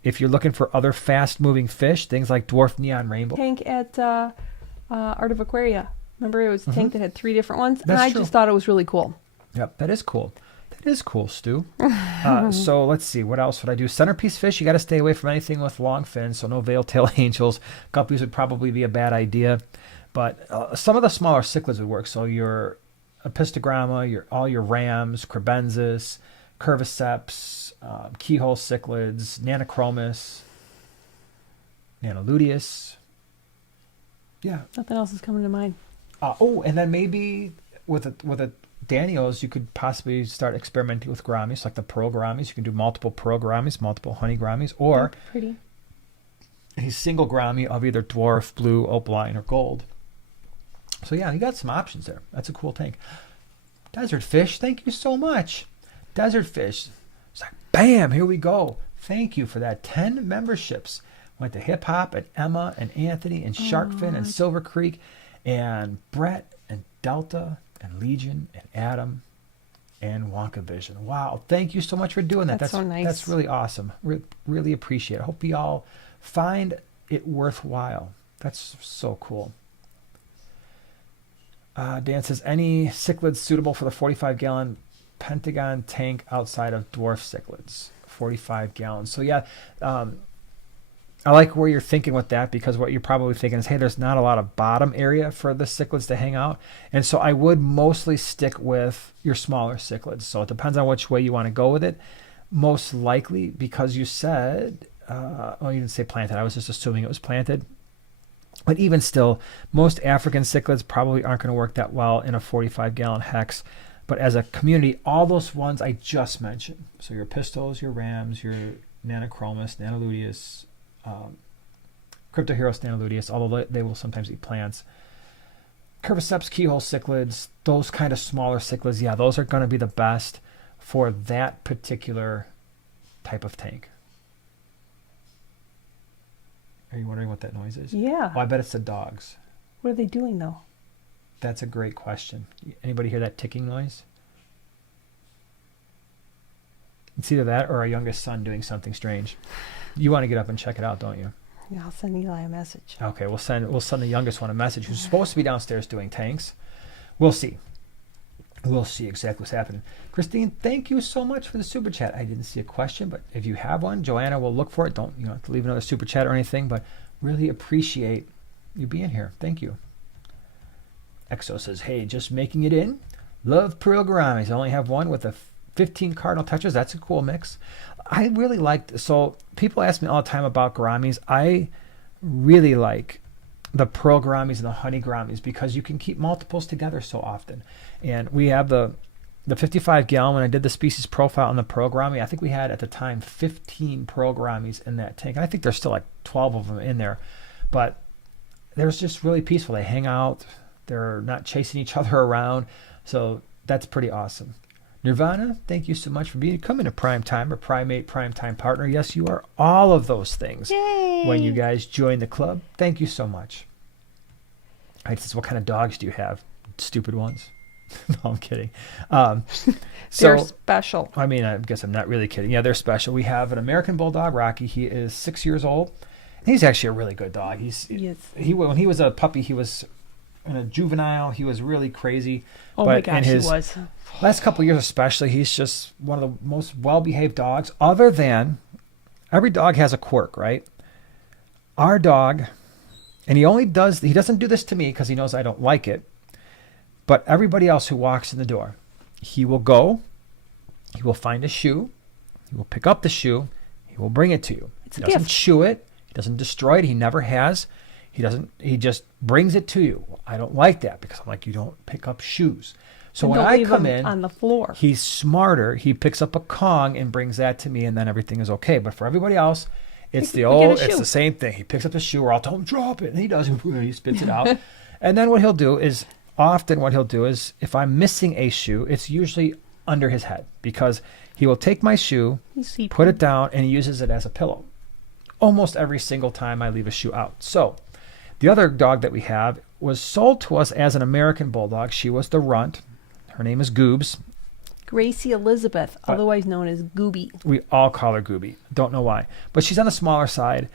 If you're looking for other fast-moving fish, things like dwarf neon rainbow. Tank at Art of Aquaria. Remember, it was a tank that had 3 different ones? That's and I true. just thought it was really cool. Yep, that is cool. That is cool, Stu. So let's see. What else would I do? Centerpiece fish, you got to stay away from anything with long fins, so no veil-tail angels. Guppies would probably be a bad idea. But some of the smaller cichlids would work. So your Apistogramma, all your rams, Crebensis, Curviceps, keyhole cichlids, Nanochromis, Nanoluteus. Yeah. Nothing else is coming to mind. And then maybe with a Danios, you could possibly start experimenting with gouramis, like the pearl gouramis. You can do multiple pearl gouramis, multiple honey gouramis, or pretty. a single gourami of either dwarf, blue, opaline, or gold. So yeah, you got some options there. That's a cool tank. Desert Fish, thank you so much. Desert Fish. It's like, bam, here we go. Thank you for that. 10 memberships. Went to Hip Hop and Emma and Anthony and Sharkfin and Silver Creek and Brett and Delta and Legion and Adam and Wonka Vision. Wow. Thank you so much for doing that. That's so nice. That's really awesome. Really appreciate it. I hope you all find it worthwhile. That's so cool. Dan says, any cichlids suitable for the 45-gallon Pentagon tank outside of dwarf cichlids? 45 gallons. So yeah, I like where you're thinking with that, because what you're probably thinking is, hey, there's not a lot of bottom area for the cichlids to hang out. And so I would mostly stick with your smaller cichlids. So it depends on which way you want to go with it. Most likely, because you said, you didn't say planted. I was just assuming it was planted. But even still, most African cichlids probably aren't going to work that well in a 45-gallon hex. But as a community, all those ones I just mentioned, so your pistos, your rams, your nanochromis, nanoluteus, Cryptoheros nanoluteus, although they will sometimes eat plants, Curviceps keyhole cichlids, those kind of smaller cichlids, yeah, those are going to be the best for that particular type of tank. Are you wondering what that noise is? Yeah. Oh, I bet it's the dogs. What are they doing, though? That's a great question. Anybody hear that ticking noise? It's either that or our youngest son doing something strange. You want to get up and check it out, don't you? Yeah, I'll send Eli a message. Okay, we'll send the youngest one a message, who's supposed to be downstairs doing tanks. We'll see. We'll see exactly what's happening. Christine, thank you so much for the super chat. I didn't see a question, but if you have one, Joanna will look for it. Don't have to leave another super chat or anything, but really appreciate you being here. Thank you. Exo says, hey, just making it in. Love Pearl Gouramis. I only have one with a 15 cardinal touches. That's a cool mix. I really like, so people ask me all the time about gouramis. I really like the pearl gouramis and the honey gouramis because you can keep multiples together so often. And we have the 55 gallon. When I did the species profile on the pearl gourami, I think we had at the time 15 pearl gouramis in that tank. And I think there's still like 12 of them in there, but they're just really peaceful. They hang out. They're not chasing each other around. So that's pretty awesome. Nirvana, thank you so much for becoming a prime time or primate prime time partner. Yes, you are all of those things. Yay! When you guys join the club. Thank you so much. It says, what kind of dogs do you have? Stupid ones. No, I'm kidding. They're special. I mean, I guess I'm not really kidding. Yeah, they're special. We have an American Bulldog, Rocky. He is 6 years old. And he's actually a really good dog. When he was a puppy, he was in a juvenile. He was really crazy. Oh my gosh, he was. Last couple of years especially, he's just one of the most well-behaved dogs, other than every dog has a quirk, right? Our dog, and he doesn't do this to me because he knows I don't like it, but everybody else who walks in the door, he will find a shoe, he will pick up the shoe, he will bring it to you. It's he a doesn't gift. chew it, he doesn't destroy it, he never has. He just brings it to you. I don't like that because I'm like, you don't pick up shoes. So when I come in on the floor, he's smarter. He picks up a Kong and brings that to me, and then everything is okay. But for everybody else, it's the same thing. He picks up the shoe, or I'll tell him drop it, and he doesn't. He spits it out. And then what he'll do is, if I'm missing a shoe, it's usually under his head because he will take my shoe, put it down, and he uses it as a pillow. Almost every single time I leave a shoe out. So the other dog that we have was sold to us as an American Bulldog. She was the runt. Her name is Goobs. Gracie Elizabeth, otherwise known as Gooby. We all call her Gooby. Don't know why. But she's on the smaller side.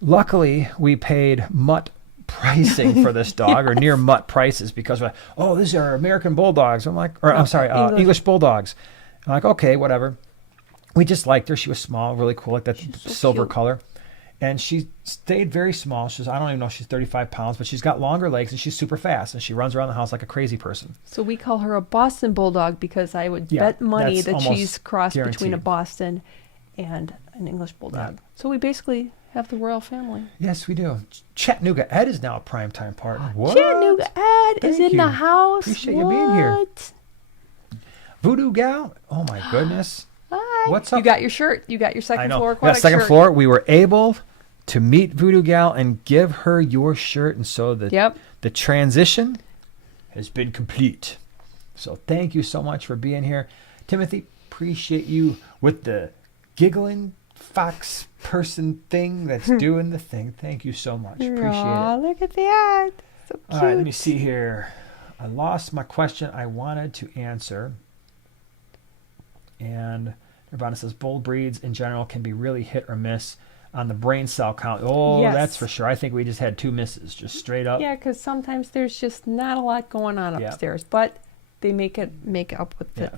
Luckily, we paid mutt pricing for this dog, or near mutt prices, because we're like, oh, these are American Bulldogs. English Bulldogs. I'm like, okay, whatever. We just liked her. She was small, really cool, like that silver cute. color. And she stayed very small. I don't even know if she's 35 pounds, but she's got longer legs and she's super fast. And she runs around the house like a crazy person. So we call her a Boston Bulldog because I would bet money that she's crossed between a Boston and an English Bulldog. So we basically have the royal family. Yes, we do. Chattanooga Ed is now a primetime partner. What? Chattanooga Ed is in the house. Appreciate you being here. Voodoo Gal. Oh, my goodness. Hi. What's up? You got your shirt. You got your second floor aquatic second shirt. floor. We were able to meet Voodoo Gal and give her your shirt. And so the transition has been complete. So thank you so much for being here. Timothy, appreciate you with the giggling fox person thing that's doing the thing. Thank you so much. Appreciate it. Look at that. So cute. All right, let me see here. I lost my question I wanted to answer. And Nirvana says, bull breeds in general can be really hit or miss on the brain cell count. Oh, yes. That's for sure. I think we just had 2 misses, just straight up. Yeah, because sometimes there's just not a lot going on upstairs, but they make up with the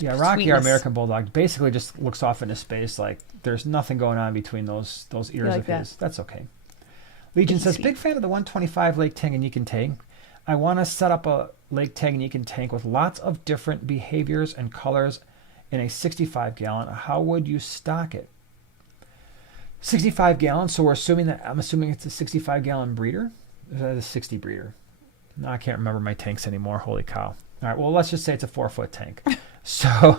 Yeah, Rocky, our sweetness. American Bulldog, basically just looks off into space like there's nothing going on between those ears of his. That's okay. Legion says, big fan of the 125 Lake Tanganyika tank. I want to set up a Lake Tanganyika tank with lots of different behaviors and colors in a 65-gallon. How would you stock it? 65 gallons, so I'm assuming it's a 65-gallon breeder? Or is that a 60 breeder? No, I can't remember my tanks anymore. Holy cow. All right, well, let's just say it's a 4-foot tank. So,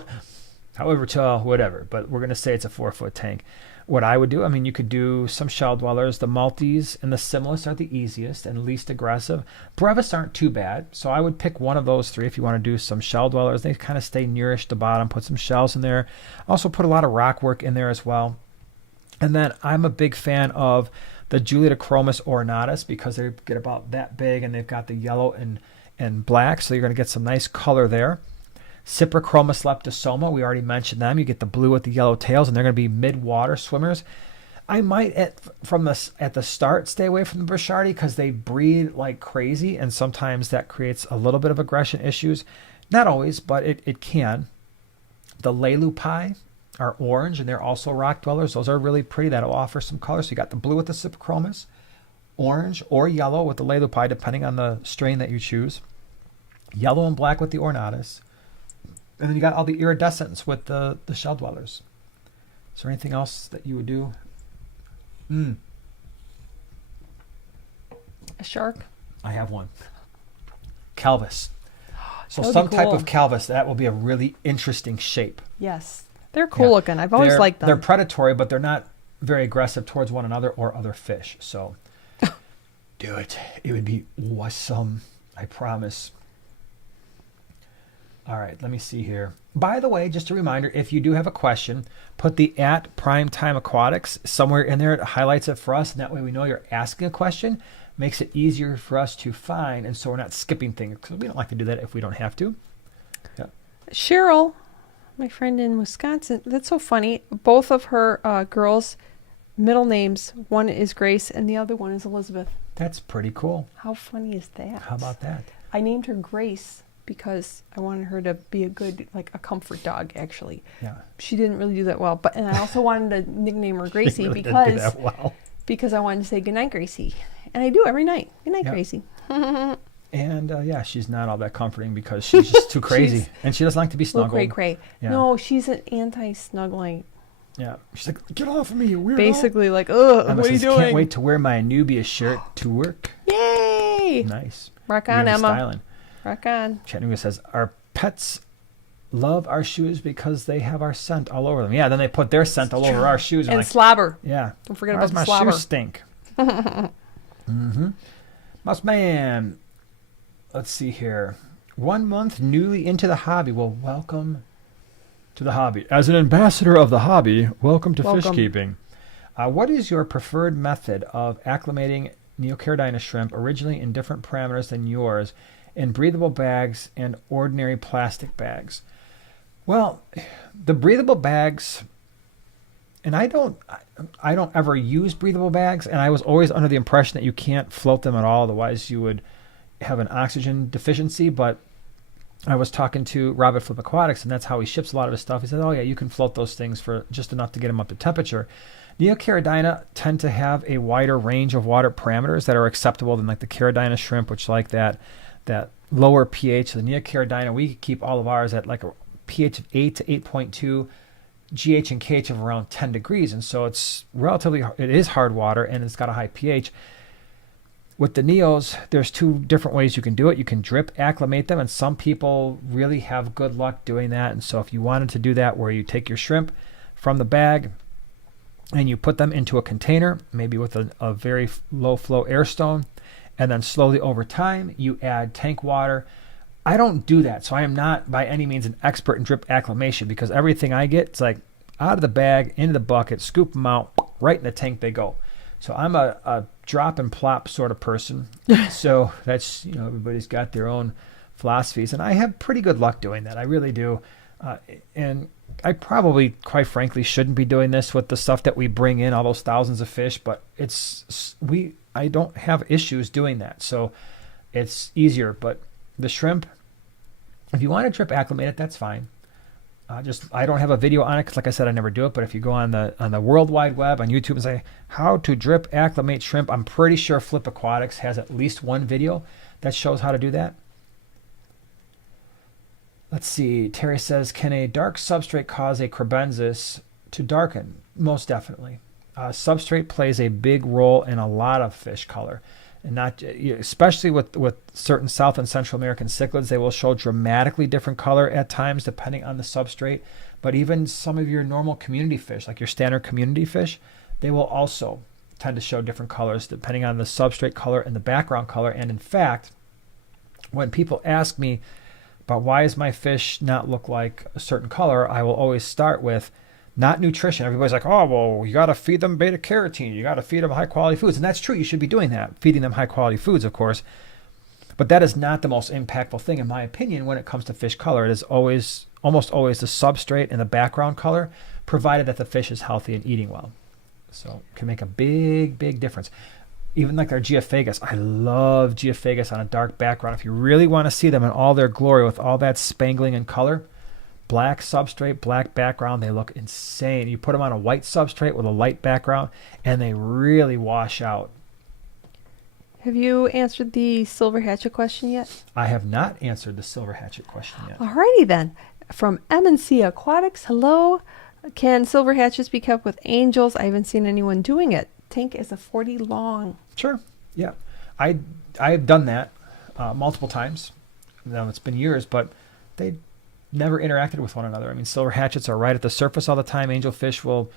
however tall, whatever. But we're going to say it's a 4-foot tank. What I would do, I mean, you could do some shell dwellers. The multis and the similis are the easiest and least aggressive. Brevis aren't too bad. So I would pick one of those 3 if you want to do some shell dwellers. They kind of stay nearish the bottom. Put some shells in there. Also put a lot of rock work in there as well. And then I'm a big fan of the Julidochromis ornatus because they get about that big and they've got the yellow and black. So you're going to get some nice color there. Cyprichromis leptosoma, we already mentioned them. You get the blue with the yellow tails, and they're going to be mid-water swimmers. I might, at the start, stay away from the Burchardi because they breed like crazy, and sometimes that creates a little bit of aggression issues. Not always, but it can. The Lelupi are orange, and they're also rock dwellers. Those are really pretty. That'll offer some color. So you got the blue with the Cyprichromis, orange or yellow with the Lelupi, depending on the strain that you choose. Yellow and black with the ornatus. And then you got all the iridescents with the shell dwellers. Is there anything else that you would do? A shark? I have one. Calvus. So That would some be type cool. of Calvus. That will be a really interesting shape. Yes. They're cool looking. I've always liked them. They're predatory, but they're not very aggressive towards one another or other fish. So do it. It would be awesome. I promise. All right, let me see here. By the way, just a reminder, if you do have a question, put the @Primetime Aquatics somewhere in there. It highlights it for us, and that way we know you're asking a question. Makes it easier for us to find, and so we're not skipping things, because we don't like to do that if we don't have to. Yeah. Cheryl, my friend in Wisconsin, that's so funny. Both of her girls' middle names, one is Grace and the other one is Elizabeth. That's pretty cool. How funny is that? How about that? I named her Grace because I wanted her to be a good, like a comfort dog, actually. Yeah. She didn't really do that well, and I also wanted to nickname her Gracie Really didn't do because that well. I wanted to say goodnight, Gracie. And I do every night. Good night, Yeah. Gracie. And she's not all that comforting because she's just too crazy. And she doesn't like to be snuggled. Little cray-cray. Yeah. No, she's an anti-snuggling. Yeah. She's like, get off of me, you weirdo. Basically like, ugh, Emma what are you says, doing? Can't wait to wear my Anubia shirt to work. Yay! Nice. Rock on, Really Emma. styling. Rock on. Chattanooga says, our pets love our shoes because they have our scent all over them. Yeah, then they put their scent all over our shoes. And like, slobber. yeah. Don't forget Why about does my the slobber. shoes stink? Mouse Man. Let's see here. 1 month newly into the hobby. Well, welcome to the hobby. As an ambassador of the hobby, welcome to fish keeping. What is your preferred method of acclimating Neocaridina shrimp, originally in different parameters than yours, in breathable bags and ordinary plastic bags? Well, the breathable bags, and I don't ever use breathable bags, and I was always under the impression that you can't float them at all, otherwise you would have an oxygen deficiency. But I was talking to Robert Flip Aquatics, and that's how he ships a lot of his stuff. He said, oh yeah, you can float those things for just enough to get them up to temperature. Neocaridina tend to have a wider range of water parameters that are acceptable than like the Caridina shrimp, which like that lower pH. The Neocaridina, we keep all of ours at like a pH of 8 to 8.2, GH and KH of around 10 degrees. And so it is hard water, and it's got a high pH. With the Neos, there's 2 different ways you can do it. You can drip acclimate them, and some people really have good luck doing that. And so if you wanted to do that, where you take your shrimp from the bag, and you put them into a container, maybe with a very low flow air stone, and then slowly over time you add tank water. I don't do that, so I am not by any means an expert in drip acclimation, because everything I get, it's like out of the bag, into the bucket, scoop them out, right in the tank they go. So I'm a drop and plop sort of person. So that's, everybody's got their own philosophies, and I have pretty good luck doing that. I really do. And I probably, quite frankly, shouldn't be doing this with the stuff that we bring in, all those thousands of fish, but I don't have issues doing that. So it's easier. But the shrimp, if you want to drip acclimate it, that's fine. I don't have a video on it because, like I said, I never do it. But if you go on the World Wide Web on YouTube and say how to drip acclimate shrimp, I'm pretty sure Flip Aquatics has at least one video that shows how to do that. Let's see. Terry says, can a dark substrate cause a crebensis to darken? Most definitely. Substrate plays a big role in a lot of fish color, and not especially with certain South and Central American cichlids. They will show dramatically different color at times depending on the substrate. But even some of your normal community fish, like your standard community fish, they will also tend to show different colors depending on the substrate color and the background color. And in fact, when people ask me about why does my fish not look like a certain color, I will always start with not nutrition. Everybody's like, oh, well, you got to feed them beta carotene. You got to feed them high quality foods. And that's true. You should be doing that, feeding them high quality foods, of course. But that is not the most impactful thing, in my opinion, when it comes to fish color. It is almost always the substrate and the background color, provided that the fish is healthy and eating well. So it can make a big, big difference. Even like our Geophagus. I love Geophagus on a dark background. If you really want to see them in all their glory with all that spangling and color, black substrate, black background, they look insane. You put them on a white substrate with a light background, and they really wash out. Have you answered the silver hatchet question yet? I have not answered the silver hatchet question yet. Alrighty then. From M&C Aquatics, hello. Can silver hatchets be kept with angels? I haven't seen anyone doing it. Tank is a 40 long. Sure. Yeah. I've done that multiple times. Now it's been years, but they never interacted with one another. I mean, silver hatchets are right at the surface all the time. Angelfish will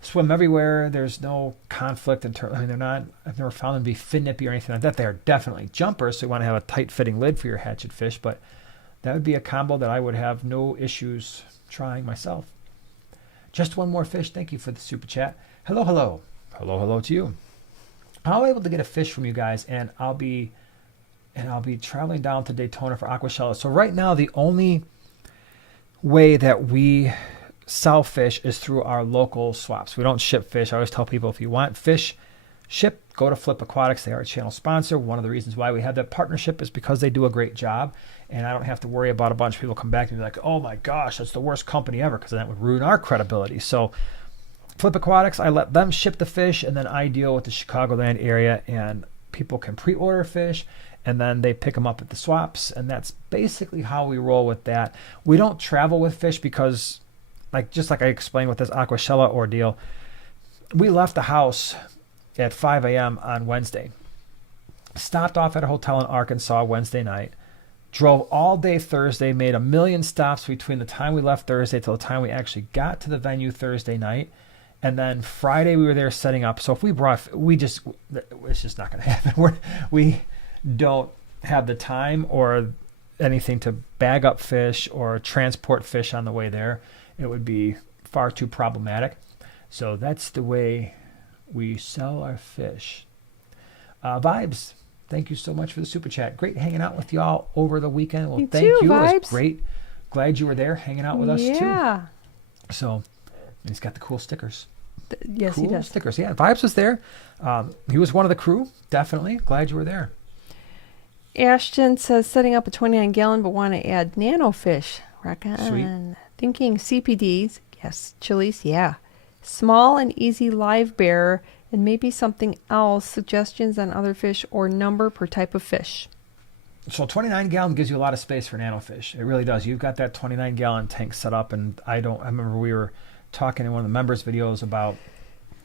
swim everywhere. There's no conflict in terms. I mean, I've never found them to be fin nippy or anything like that. They are definitely jumpers, so you want to have a tight fitting lid for your hatchet fish, but that would be a combo that I would have no issues trying myself. Just one more fish. Thank you for the super chat. Hello, hello. Hello, hello to you. I'm able to get a fish from you guys, and I'll be traveling down to Daytona for Aquashella. So right now, the only way that we sell fish is through our local swaps. We don't ship fish. I always tell people, if you want fish shipped, go to Flip Aquatics. They are a channel sponsor. One of the reasons why we have that partnership is because they do a great job, and I don't have to worry about a bunch of people come back and be like, oh my gosh, that's the worst company ever, because that would ruin our credibility. So Flip Aquatics, I let them ship the fish, and then I deal with the Chicagoland area, and people can pre-order fish, and then they pick them up at the swaps, and that's basically how we roll with that. We don't travel with fish because, just like I explained with this Aquashella ordeal, we left the house at 5 a.m. on Wednesday, stopped off at a hotel in Arkansas Wednesday night, drove all day Thursday, made 1 million stops between the time we left Thursday till the time we actually got to the venue Thursday night. And then Friday we were there setting up. So if it's just not going to happen. We don't have the time or anything to bag up fish or transport fish on the way there. It would be far too problematic. So that's the way we sell our fish. Vibes, thank you so much for the super chat. Great hanging out with y'all over the weekend. Well, thank you. Vibes. It was great. Glad you were there hanging out with us too. Yeah. So he's got the cool stickers. Yes, cool he does. Stickers. Yeah, Vibes was there. He was one of the crew. Definitely. Glad you were there. Ashton says, setting up a 29 gallon, but want to add nano fish. Rock on. Sweet. Thinking CpDs. Yes. Chilies. Yeah. Small and easy live bearer, and maybe something else. Suggestions on other fish or number per type of fish. So 29 gallon gives you a lot of space for nano fish. It really does. You've got that 29 gallon tank set up, and I remember we were talking in one of the members' videos about,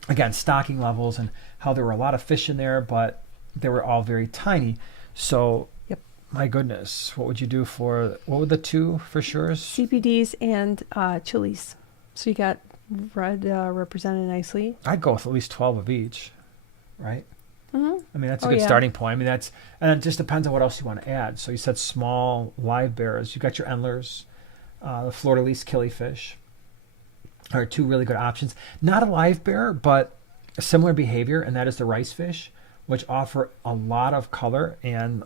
again, stocking levels and how there were a lot of fish in there, but they were all very tiny. So, yep. My goodness, what would you do what were the two for sure? CpDs and chilies. So you got Red represented nicely. I'd go with at least 12 of each, right? Mm-hmm. I mean, that's a good starting point. I mean, and it just depends on what else you want to add. So you said small live bearers. You got your endlers, the Fleur-de-lis killifish are two really good options. Not a live bearer, but a similar behavior, and that is the rice fish, which offer a lot of color and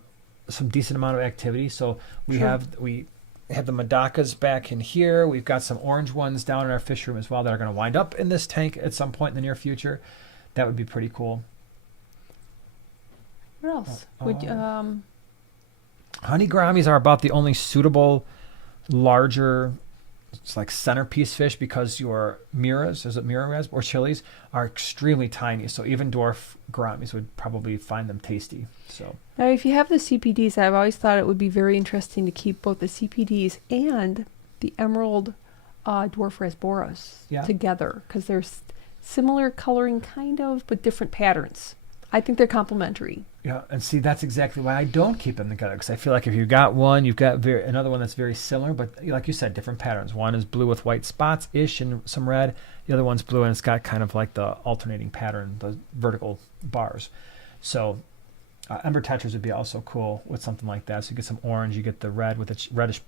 some decent amount of activity. So we have the Madakas back in here. We've got some orange ones down in our fish room as well that are going to wind up in this tank at some point in the near future. That would be pretty cool. What else? Honey gouramis are about the only suitable larger, it's like centerpiece fish, because your miras, is it miras or chilies, are extremely tiny. So even dwarf gouramis would probably find them tasty. So now, if you have the CpDs, I've always thought it would be very interesting to keep both the CpDs and the emerald dwarf rasboras together, because they're similar coloring kind of, but different patterns. I think they're complementary. Yeah, and see, that's exactly why I don't keep them together, because I feel like if you've got one, you've got another one that's very similar, but like you said, different patterns. One is blue with white spots-ish and some red. The other one's blue, and it's got kind of like the alternating pattern, the vertical bars. So ember tetras would be also cool with something like that. So you get some orange, you get the red with the reddish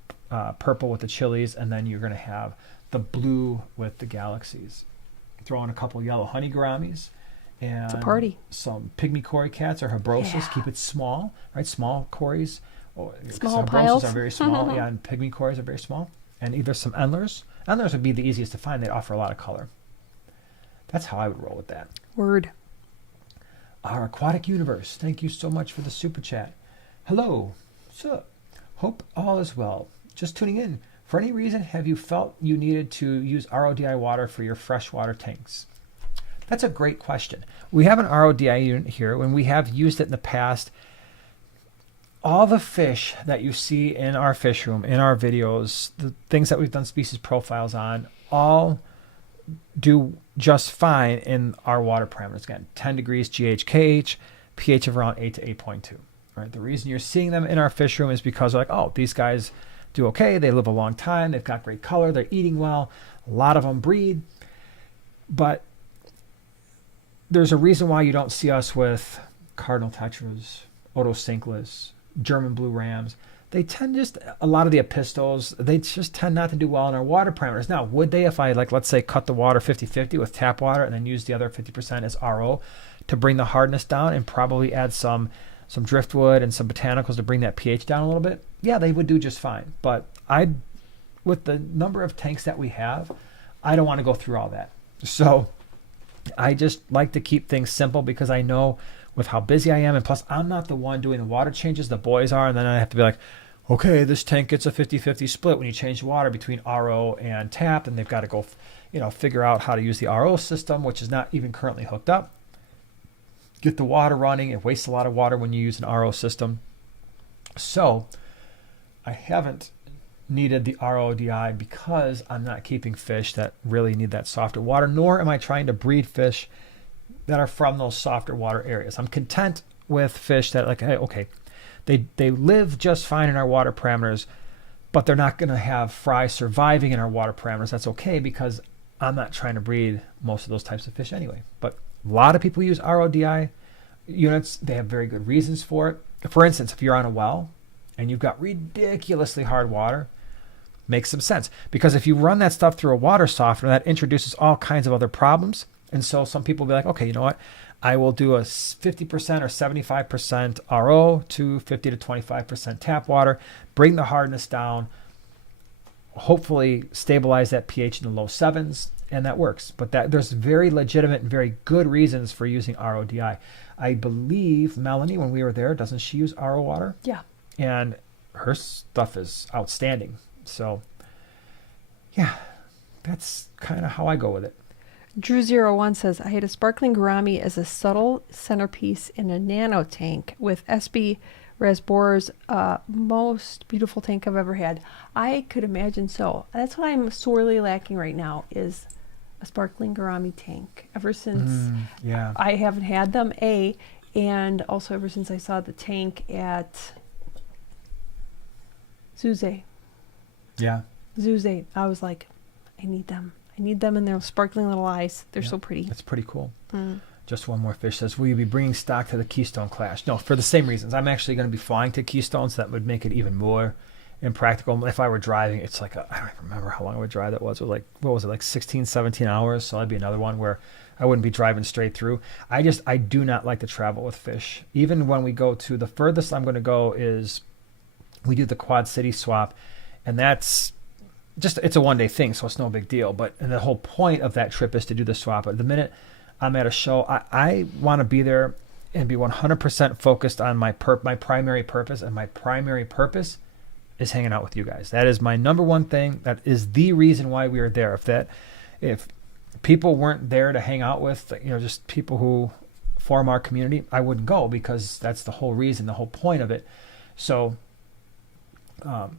purple with the chilies, and then you're going to have the blue with the galaxies. Throw in a couple yellow honey gouramis. And it's a party. Some pygmy cory cats or habrosus. Keep it small, right? Small cories. Small piles. Habrosus are very small, and pygmy cories are very small. And either some endlers. Endlers would be the easiest to find. They offer a lot of color. That's how I would roll with that. Word. Our aquatic universe. Thank you so much for the super chat. Hello. So, hope all is well. Just tuning in. For any reason, have you felt you needed to use RODI water for your freshwater tanks? That's a great question. We have an RODI unit here. When we have used it in the past, all the fish that you see in our fish room, in our videos, the things that we've done species profiles on, all do just fine in our water parameters. Again, 10 degrees GHKH, pH of around 8 to 8.2. Right? The reason you're seeing them in our fish room is because they're like, oh, these guys do okay. They live a long time. They've got great color. They're eating well. A lot of them breed. But there's a reason why you don't see us with cardinal tetras, otocinclus, German blue rams. They tend a lot of the epistos, they just tend not to do well in our water parameters. Now, would they if I, let's say, cut the water 50-50 with tap water and then use the other 50% as RO to bring the hardness down and probably add some driftwood and some botanicals to bring that pH down a little bit? Yeah, they would do just fine. But with the number of tanks that we have, I don't want to go through all that. So I just like to keep things simple, because I know with how busy I am, and plus I'm not the one doing the water changes, the boys are, and then I have to be like, okay, this tank gets a 50-50 split when you change the water between RO and tap, and they've got to go figure out how to use the RO system, which is not even currently hooked up. Get the water running. It wastes a lot of water when you use an RO system. So I haven't needed the RODI because I'm not keeping fish that really need that softer water, nor am I trying to breed fish that are from those softer water areas. I'm content with fish that, like, hey, okay, they live just fine in our water parameters, but they're not going to have fry surviving in our water parameters. That's okay, because I'm not trying to breed most of those types of fish anyway. But a lot of people use RODI units. They have very good reasons for it. For instance, if you're on a well and you've got ridiculously hard water, makes some sense, because if you run that stuff through a water softener, that introduces all kinds of other problems. And so some people will be like, okay, you know what? I will do a 50% or 75% RO to 50 to 25% tap water, bring the hardness down, hopefully stabilize that pH in the low 7s, and that works. But there's very legitimate and very good reasons for using RODI. I believe Melanie, when we were there, doesn't she use RO water? Yeah. And her stuff is outstanding. So, yeah, that's kind of how I go with it. Drew01 says, I had a sparkling gourami as a subtle centerpiece in a nano tank with SB Rasbora's most beautiful tank I've ever had. I could imagine so. That's what I'm sorely lacking right now, is a sparkling gourami tank. Ever since I haven't had them, and also ever since I saw the tank at Zuze. Yeah. Zuze. I was like, I need them. I need them in their sparkling little eyes. They're so pretty. It's pretty cool. Mm. Just one more fish says, will you be bringing stock to the Keystone Clash? No, for the same reasons. I'm actually going to be flying to Keystone, so that would make it even more impractical. If I were driving, it's like, I don't remember how long I would drive that was. It was like, what was it, like 16, 17 hours? So that'd be another one where I wouldn't be driving straight through. I do not like to travel with fish. Even when we go to, the furthest I'm going to go is, we do the Quad City swap, and that's just, it's a one-day thing, so it's no big deal. And the whole point of that trip is to do the swap. At the minute I'm at a show, I want to be there and be 100% focused on my primary purpose, and my primary purpose is hanging out with you guys. That is my number one thing. That is the reason why we are there. If people weren't there to hang out with, just people who form our community, I wouldn't go, because that's the whole reason, the whole point of it. So, I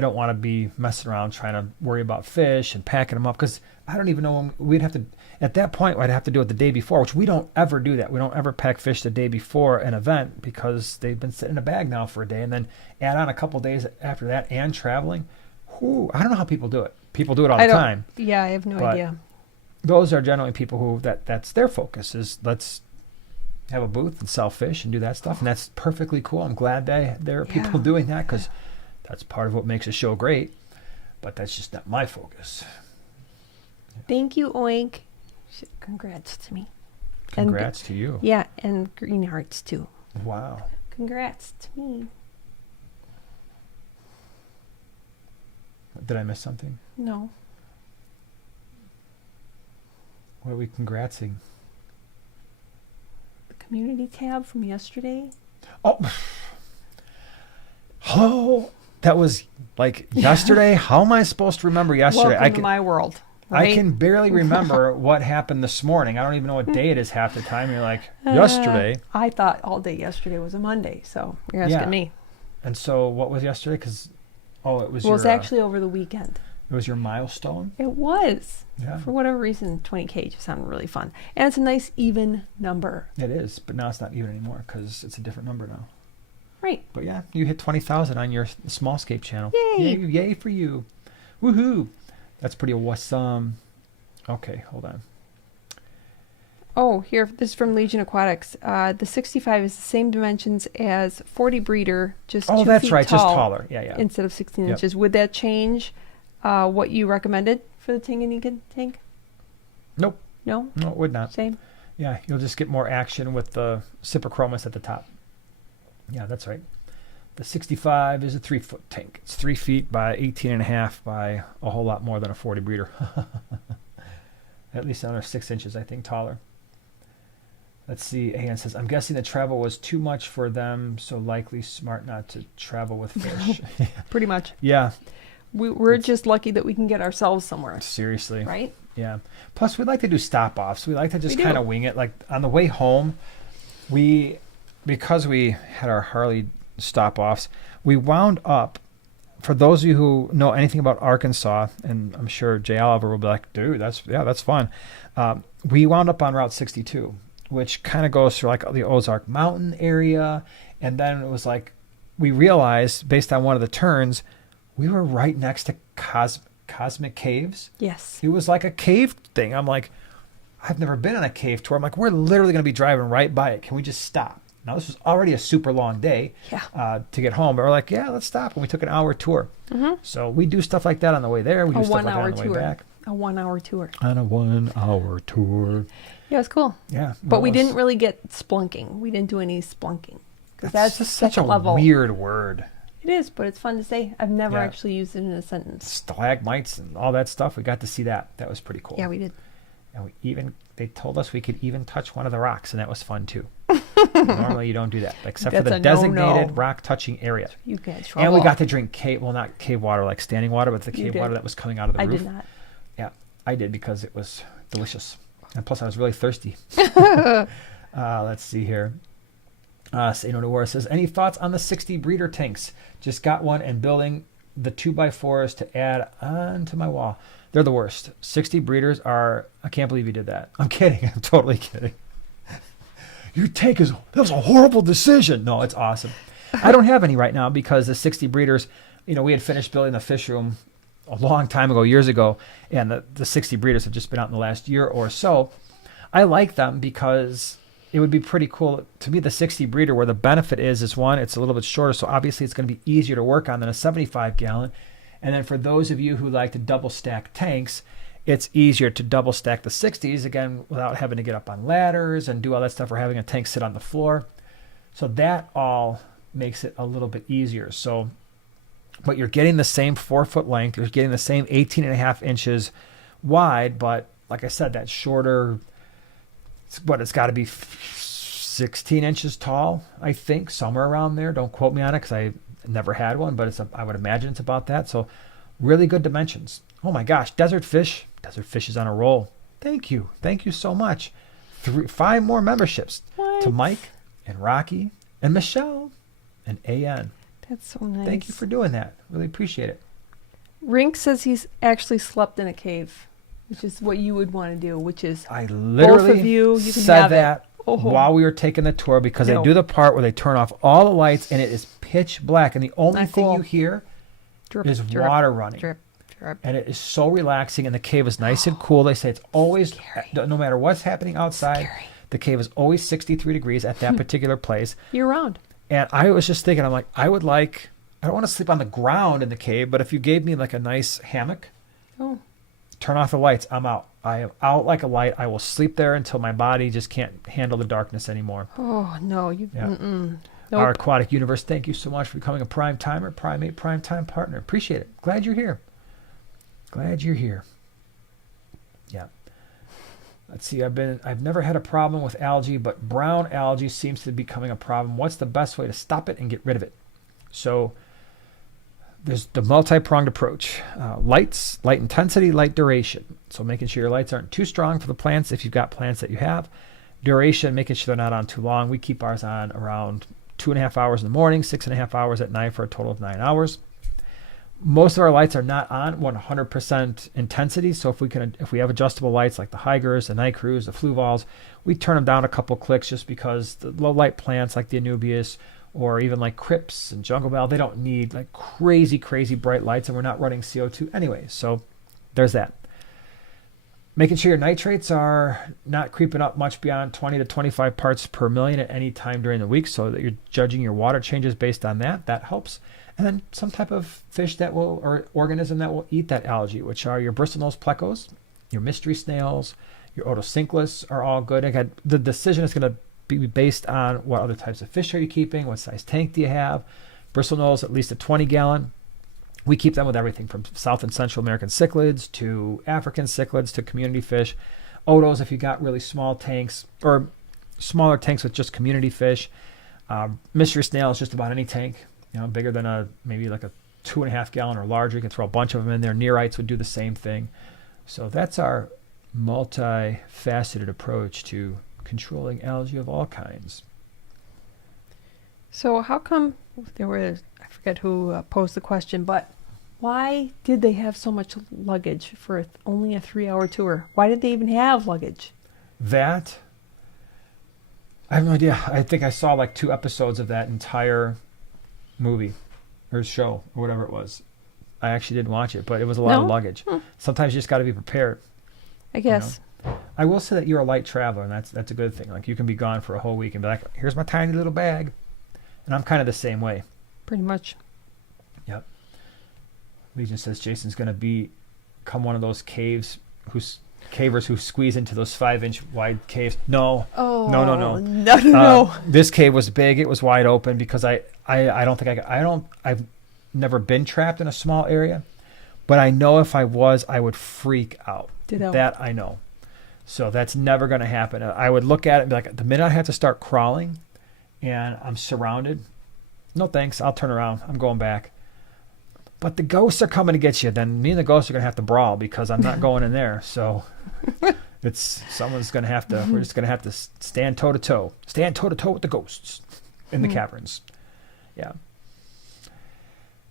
don't want to be messing around trying to worry about fish and packing them up, because I don't even know when we'd have to. At that point, I'd have to do it the day before, which we don't ever do that. We don't ever pack fish the day before an event, because they've been sitting in a bag now for a day, and then add on a couple days after that and traveling. I don't know how people do it. People do it all the time. Yeah, I have no idea. Those are generally people who that's their focus is, let's have a booth and sell fish and do that stuff, and that's perfectly cool. I'm glad there are people doing that, because that's part of what makes a show great. But that's just not my focus. Thank you, Oink. Congrats to me. Congrats to you. Yeah, and green hearts too. Wow. Congrats to me. Did I miss something? No. What are we congratsing? The community tab from yesterday. Oh. Hello. That was like yesterday. How am I supposed to remember yesterday? Welcome to my world. Right? I can barely remember what happened this morning. I don't even know what day it is half the time. You're like, yesterday. I thought all day yesterday was a Monday, so you're asking me. And so what was yesterday? Because, it was it was actually over the weekend. It was your milestone? It was. Yeah. For whatever reason, 20K just sounded really fun. And it's a nice even number. It is, but now it's not even anymore, because it's a different number now. Right. But yeah, you hit 20,000 on your Smallscape channel. Yay! Yay for you. Woohoo! That's pretty awesome. Okay, hold on. Oh, here, this is from Legion Aquatics. The 65 is the same dimensions as 40 breeder, just 2 that's feet right, tall, just taller. Yeah. Instead of 16 inches. Would that change what you recommended for the Tanganyika tank? Nope. No? No, it would not. Same? Yeah, you'll just get more action with the Cyprochromis at the top. Yeah, that's right. The 65 is a 3-foot tank. It's 3 feet by 18.5 by a whole lot more than a 40 breeder. At least another 6 inches, I think, taller. Let's see. Ann says, I'm guessing the travel was too much for them, so likely smart not to travel with fish. Pretty much. Yeah. We're just lucky that we can get ourselves somewhere. Seriously. Right? Yeah. Plus, we like to do stop-offs. We like to just kind of wing it. Like, on the way home, because we had our Harley stop-offs, we wound up, for those of you who know anything about Arkansas, and I'm sure Jay Oliver will be like, dude, that's fun. We wound up on Route 62, which kind of goes through like the Ozark Mountain area. And then it was like, we realized based on one of the turns, we were right next to Cosmic Caves. Yes. It was like a cave thing. I'm like, I've never been on a cave tour. I'm like, we're literally going to be driving right by it. Can we just stop? Now, this was already a super long day to get home. But we're like, yeah, let's stop. And we took an hour tour. Mm-hmm. So we do stuff like that on the way there. We do stuff like that on the way back. A 1 hour tour. On a 1 hour tour. Yeah, it was cool. Yeah. But we didn't really get splunking. We didn't do any splunking. Because that's just such a level. Weird word. It is, but it's fun to say. I've never actually used it in a sentence. Stalagmites and all that stuff. We got to see that. That was pretty cool. Yeah, we did. And they told us we could even touch one of the rocks, and that was fun too. Normally you don't do that, except for the designated rock touching area. You get trouble. And we got to drink not cave water like standing water, but the cave water that was coming out of the roof. I did not. Yeah, I did because it was delicious. And plus I was really thirsty. Let's see here. Say No to War says, any thoughts on the 60 breeder tanks? Just got one and building the 2x4s to add on to my wall. They're the worst. 60 breeders are, I can't believe you did that. I'm kidding. I'm totally kidding. Your tank that was a horrible decision. No, it's awesome. I don't have any right now because the 60 breeders, we had finished building the fish room a long time ago, years ago, and the 60 breeders have just been out in the last year or so. I like them because it would be pretty cool to me. The 60 breeder, where the benefit is one, it's a little bit shorter, so obviously it's going to be easier to work on than a 75 gallon. And then for those of you who like to double stack tanks, it's easier to double stack the 60s, again, without having to get up on ladders and do all that stuff, or having a tank sit on the floor. So that all makes it a little bit easier. So, but you're getting the same 4-foot length, you're getting the same 18.5 inches wide, but like I said, that shorter, it's got to be 16 inches tall, I think, somewhere around there. Don't quote me on it because I never had one, but I would imagine it's about that. So really good dimensions. Oh my gosh, Desert Fish is on a roll. Thank you so much. 5 more memberships. What? To Mike and Rocky and Michelle and AN. That's so nice. Thank you for doing that. Really appreciate it. Rink says he's actually slept in a cave, which is what you would want to do, which is I literally both of you can said have that it. while we were taking the tour, because No. they do the part where they turn off all the lights and it is pitch black, and the only Not thing cool. you hear Drip, is drip, water running. drip, drip. And it is so relaxing, and the cave is nice and cool. They say it's always, Scary. no matter what's happening outside, Scary. the cave is always 63 degrees at that particular place. Year round. And I was just thinking, I'm like, I don't want to sleep on the ground in the cave, but if you gave me like a nice hammock, Oh, turn off the lights, I'm out. I am out like a light. I will sleep there until my body just can't handle the darkness anymore. oh no, you. Yeah. Nope. Our Aquatic Universe, thank you so much for becoming a prime timer, primate, prime time partner. Appreciate it. Glad you're here. Yeah. Let's see. I've never had a problem with algae, but brown algae seems to be becoming a problem. What's the best way to stop it and get rid of it? So there's the multi-pronged approach. Lights, light intensity, light duration. So making sure your lights aren't too strong for the plants if you've got plants that you have. Duration, making sure they're not on too long. We keep ours on around 2.5 hours in the morning, 6.5 hours at night for a total of 9 hours. Most of our lights are not on 100% intensity. So if we have adjustable lights like the Hygers, the Night Crews, the Fluvols, we turn them down a couple clicks just because the low light plants like the Anubias or even like Crips and Jungle Bell, they don't need like crazy bright lights, and we're not running CO2 anyway. So there's that. Making sure your nitrates are not creeping up much beyond 20 to 25 parts per million at any time during the week, so that you're judging your water changes based on that. That helps. And then some type of fish or organism that will eat that algae, which are your bristlenose plecos, your mystery snails, your otocinclus are all good. Again, the decision is going to be based on what other types of fish are you keeping, what size tank do you have. Bristlenose, at least a 20-gallon. We keep them with everything from South and Central American cichlids to African cichlids to community fish. Otos, if you got really small tanks or smaller tanks with just community fish. Mystery snail is just about any tank, bigger than maybe like a 2.5 gallon or larger. You can throw a bunch of them in there. Neorites would do the same thing. So that's our multifaceted approach to controlling algae of all kinds. So how come I forget who posed the question, but why did they have so much luggage for only a 3-hour tour? Why did they even have luggage? That, I have no idea. I think I saw like 2 episodes of that entire movie or show or whatever it was. I actually didn't watch it, but it was a lot of luggage. Sometimes you just got to be prepared. I guess. I will say that you're a light traveler, and that's a good thing. Like, you can be gone for a whole week and be like, here's my tiny little bag. And I'm kind of the same way. Pretty much. Yep. Legion says Jason's going to become one of those cavers who squeeze into those 5-inch wide caves. No. Oh. No. This cave was big. It was wide open because I've never been trapped in a small area, but I know if I was, I would freak out. Ditto. That I know. So that's never going to happen. I would look at it and be like, the minute I have to start crawling and I'm surrounded, no thanks, I'll turn around. I'm going back. But the ghosts are coming to get you. Then me and the ghosts are going to have to brawl because I'm not going in there. So we're just going to have to stand toe to toe. Stand toe to toe with the ghosts in the caverns. Yeah.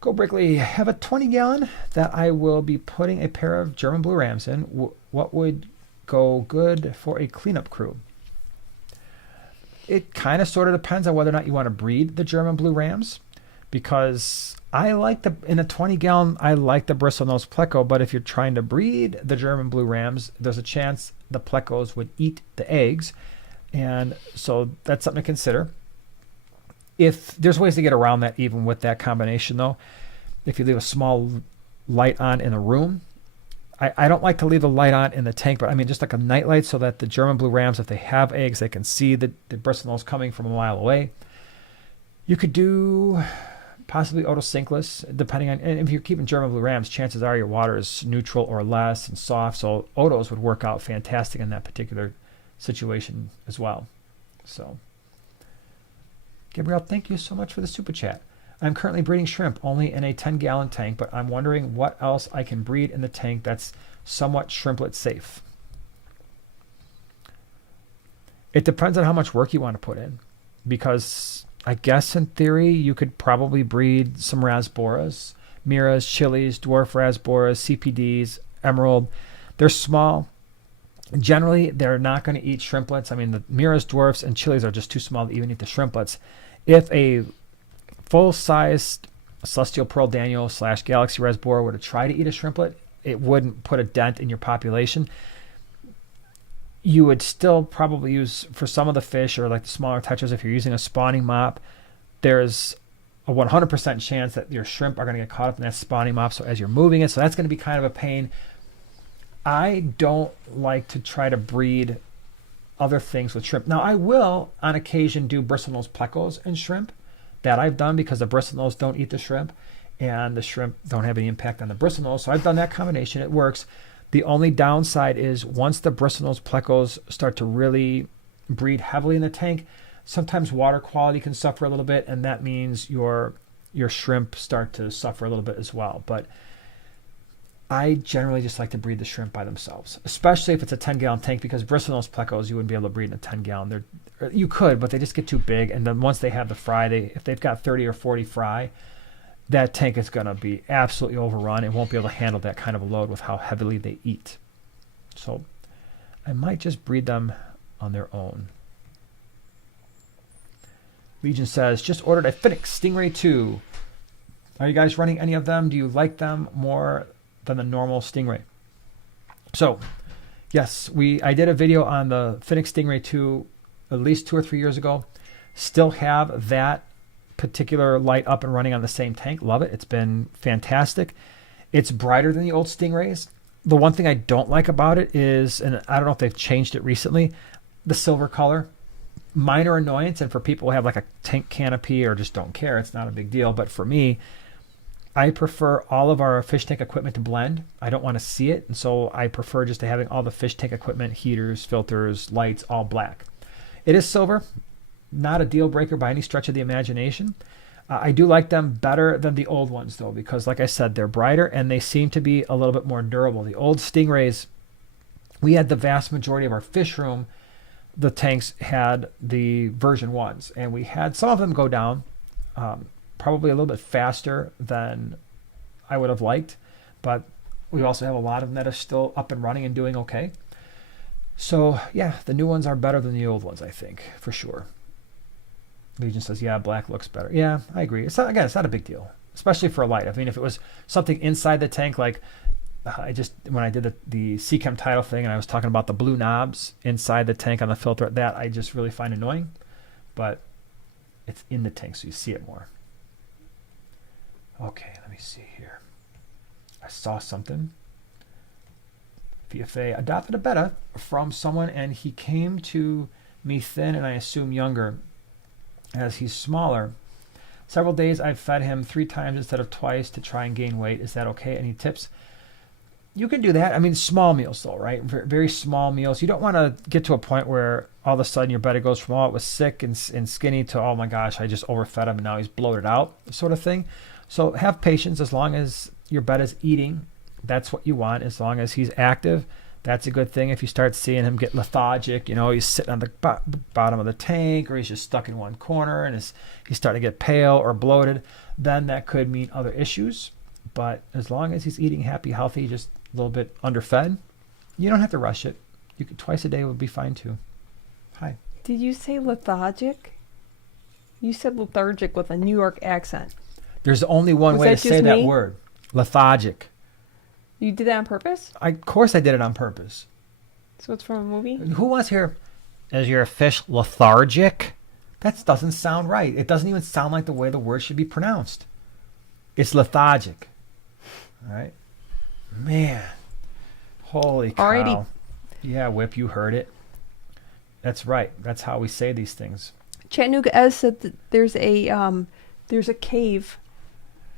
Go Brickley, have a 20-gallon that I will be putting a pair of German blue rams in. What would go good for a cleanup crew? It kind of sort of depends on whether or not you want to breed the German blue rams. because I like in a 20-gallon, I like the bristlenose pleco, but if you're trying to breed the German blue rams, there's a chance the plecos would eat the eggs. And so that's something to consider. If there's ways to get around that, even with that combination though, if you leave a small light on in a room, I don't like to leave the light on in the tank, but I mean just like a night light so that the German blue rams, if they have eggs, they can see the bristlenose coming from a mile away. You could do possibly otosinkless, depending on, and if you're keeping German blue rams, chances are your water is neutral or less and soft, so otos would work out fantastic in that particular situation as well. So, Gabrielle, thank you so much for the super chat. I'm currently breeding shrimp only in a 10-gallon tank, but I'm wondering what else I can breed in the tank that's somewhat shrimplet safe. It depends on how much work you want to put in, because I guess in theory you could probably breed some rasboras, miras, chilies, dwarf rasboras, CpDs, emerald. They're small. Generally, they're not going to eat shrimplets. I mean, the miras, dwarfs, and chilies are just too small to even eat the shrimplets. If a full-sized celestial pearl Danios / galaxy rasbora were to try to eat a shrimplet, it wouldn't put a dent in your population. You would still probably use, for some of the fish or like the smaller tetras, if you're using a spawning mop, there's a 100% chance that your shrimp are going to get caught up in that spawning mop. So as you're moving it, so that's going to be kind of a pain. I don't like to try to breed other things with shrimp. Now I will on occasion do bristlenose plecos and shrimp. That I've done because the bristlenose don't eat the shrimp and the shrimp don't have any impact on the bristlenose. So I've done that combination. It works. The only downside is once the bristlenose plecos start to really breed heavily in the tank, sometimes water quality can suffer a little bit, and that means your shrimp start to suffer a little bit as well. But I generally just like to breed the shrimp by themselves, especially if it's a 10-gallon tank, because bristlenose plecos you wouldn't be able to breed in a 10-gallon. You could, but they just get too big, and then once they have the fry, if they've got 30 or 40 fry, that tank is going to be absolutely overrun. It won't be able to handle that kind of a load with how heavily they eat. So I might just breed them on their own. Legion says, just ordered a Phoenix Stingray 2. Are you guys running any of them? Do you like them more than the normal Stingray? So yes, I did a video on the Phoenix Stingray 2 at least 2 or 3 years ago. Still have that particular light up and running on the same tank. Love it. It's been fantastic. It's brighter than the old Stingrays. The one thing I don't like about it is, and I don't know if they've changed it recently, the silver color. Minor annoyance, and for people who have like a tank canopy or just don't care, it's not a big deal. But for me, I prefer all of our fish tank equipment to blend. I don't want to see it, and so I prefer just to having all the fish tank equipment, heaters, filters, lights, all black. It is silver, not a deal breaker by any stretch of the imagination. I do like them better than the old ones though, because like I said, they're brighter and they seem to be a little bit more durable. The old Stingrays, we had the vast majority of our fish room, the tanks had the version 1s, and we had some of them go down probably a little bit faster than I would have liked, but we also have a lot of them that are still up and running and doing okay. So yeah, the new ones are better than the old ones, I think, for sure. Legion says, yeah, black looks better. Yeah, I agree. It's not a big deal, especially for a light. I mean, if it was something inside the tank, like when I did the Seachem title thing and I was talking about the blue knobs inside the tank on the filter, that I just really find annoying, but it's in the tank, so you see it more. Okay, let me see here. I saw something. PFA adopted a Betta from someone, and he came to me thin and I assume younger as he's smaller. Several days I've fed him 3 times instead of twice to try and gain weight. Is that okay? Any tips? You can do that. I mean, small meals though, right? Very small meals. You don't want to get to a point where all of a sudden your Betta goes from, oh, it was sick and skinny to, oh my gosh, I just overfed him and now he's bloated out, sort of thing. So have patience. As long as your Betta's eating, that's what you want. As long as he's active, that's a good thing. If you start seeing him get lethargic, he's sitting on the bottom of the tank, or he's just stuck in one corner and he's starting to get pale or bloated, then that could mean other issues. But as long as he's eating happy, healthy, just a little bit underfed, you don't have to rush it. You could twice a day would be fine too. Hi. Did you say lethargic? You said lethargic with a New York accent. There's only one Was way to that say just that me? word. Lethargic. You did that on purpose? Of course I did it on purpose. So it's from a movie? Who wants to hear, is your fish lethargic? That doesn't sound right. It doesn't even sound like the way the word should be pronounced. It's lethargic. All right? Man. Holy cow. Alrighty. Yeah, Whip, you heard it. That's right. That's how we say these things. Chattanooga Ez said that there's a cave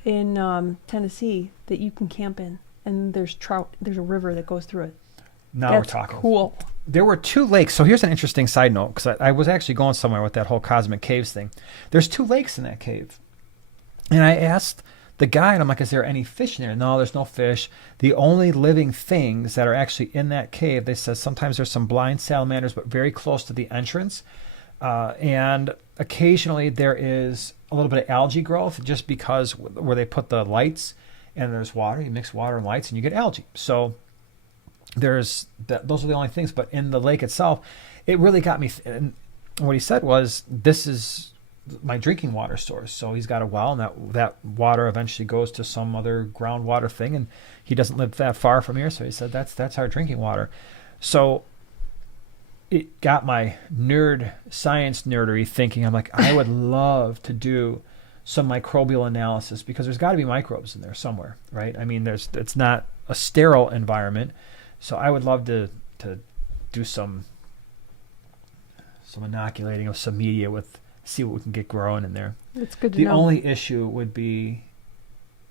in Tennessee that you can camp in, and there's trout. There's a river that goes through it. Now That's we're talking. cool. There were 2 lakes. So here's an interesting side note, because I was actually going somewhere with that whole Cosmic Caves thing. There's 2 lakes in that cave. And I asked the guy, and I'm like, is there any fish in there? No, there's no fish. The only living things that are actually in that cave, they said sometimes there's some blind salamanders, but very close to the entrance. And occasionally there is a little bit of algae growth, just because where they put the lights and there's water, you mix water and lights and you get algae. So those are the only things. But in the lake itself, it really got me. And what he said was, this is my drinking water source. So he's got a well, and that water eventually goes to some other groundwater thing, and he doesn't live that far from here. So he said that's our drinking water. So it got my science nerdery thinking. I'm like, I would love to do some microbial analysis, because there's got to be microbes in there somewhere, right? I mean, it's not a sterile environment. So I would love to do some inoculating of some media see what we can get growing in there. It's good to The know. only issue would be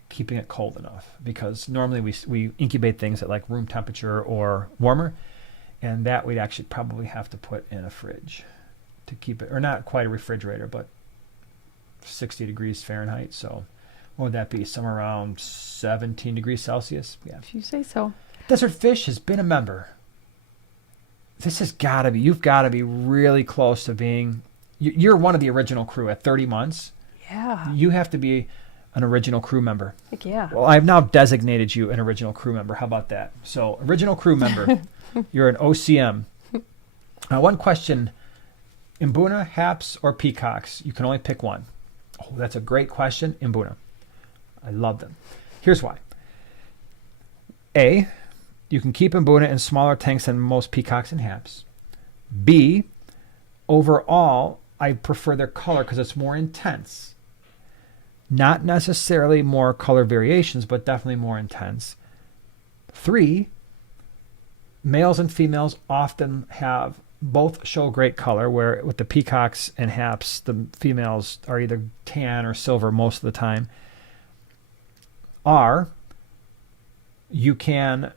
keeping it cold enough, because normally we incubate things at like room temperature or warmer, and that we'd actually probably have to put in a fridge to keep it, or not quite a refrigerator, but 60 degrees Fahrenheit. So what would that be? Somewhere around 17 degrees Celsius? Yeah. If you say so. Desert Fish has been a member. This has got to be, you've got to be really close to being, you're one of the original crew at 30 months. Yeah. You have to be an original crew member. Heck yeah. Well, I've now designated you an original crew member. How about that? So, original crew member, you're an OCM. Now, one question, Mbuna, Haps, or Peacocks? You can only pick one. Oh, that's a great question. Mbuna. I love them. Here's why. A, you can keep Mbuna in smaller tanks than most Peacocks and Haps. B, overall, I prefer their color because it's more intense. Not necessarily more color variations, but definitely more intense. 3, males and females often both show great color, where with the Peacocks and Haps, the females are either tan or silver most of the time. You can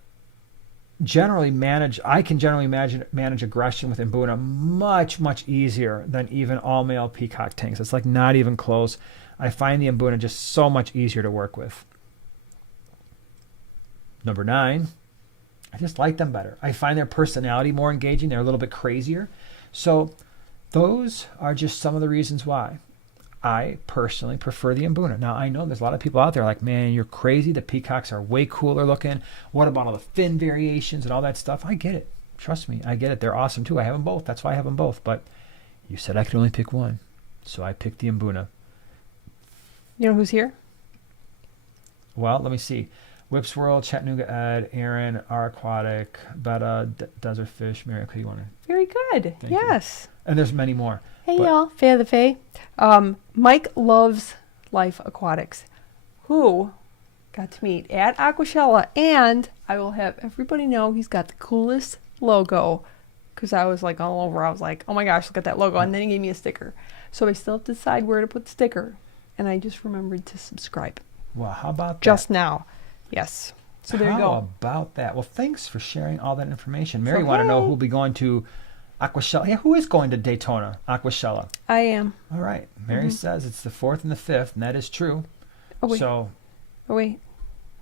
generally manage aggression with Mbuna much easier than even all male peacock tanks. It's like not even close. I find the Mbuna just so much easier to work with. Number 9, I just like them better. I find their personality more engaging. They're a little bit crazier. So those are just some of the reasons why I personally prefer the Mbuna. Now, I know there's a lot of people out there like, man, you're crazy. The peacocks are way cooler looking. What about all the fin variations and all that stuff? I get it. Trust me, I get it. They're awesome too. I have them both. That's why I have them both. But you said I could only pick one. So I picked the Mbuna. You know who's here? Well, let me see. Whips World, Chattanooga Ed, Aaron, R Aquatic, Betta, Desert Fish, Mary. Okay, you want to? Very good. Thank yes. You. And there's many more. Hey, y'all. Faye of the Faye. Mike loves Life Aquatics, who got to meet at Aquashella, and I will have everybody know he's got the coolest logo, because I was like all over. I was like, oh my gosh, look at that logo. And then he gave me a sticker. So I still have to decide where to put the sticker. And I just remembered to subscribe. Well, how about that? Just now. Yes. So there you go. How about that? Well, thanks for sharing all that information. Mary want to know who'll be going to Aquashella. Yeah, who is going to Daytona, Aquashella? I am. All right. Mary says it's the 4th and the 5th, and that is true. Oh, wait. So, Hold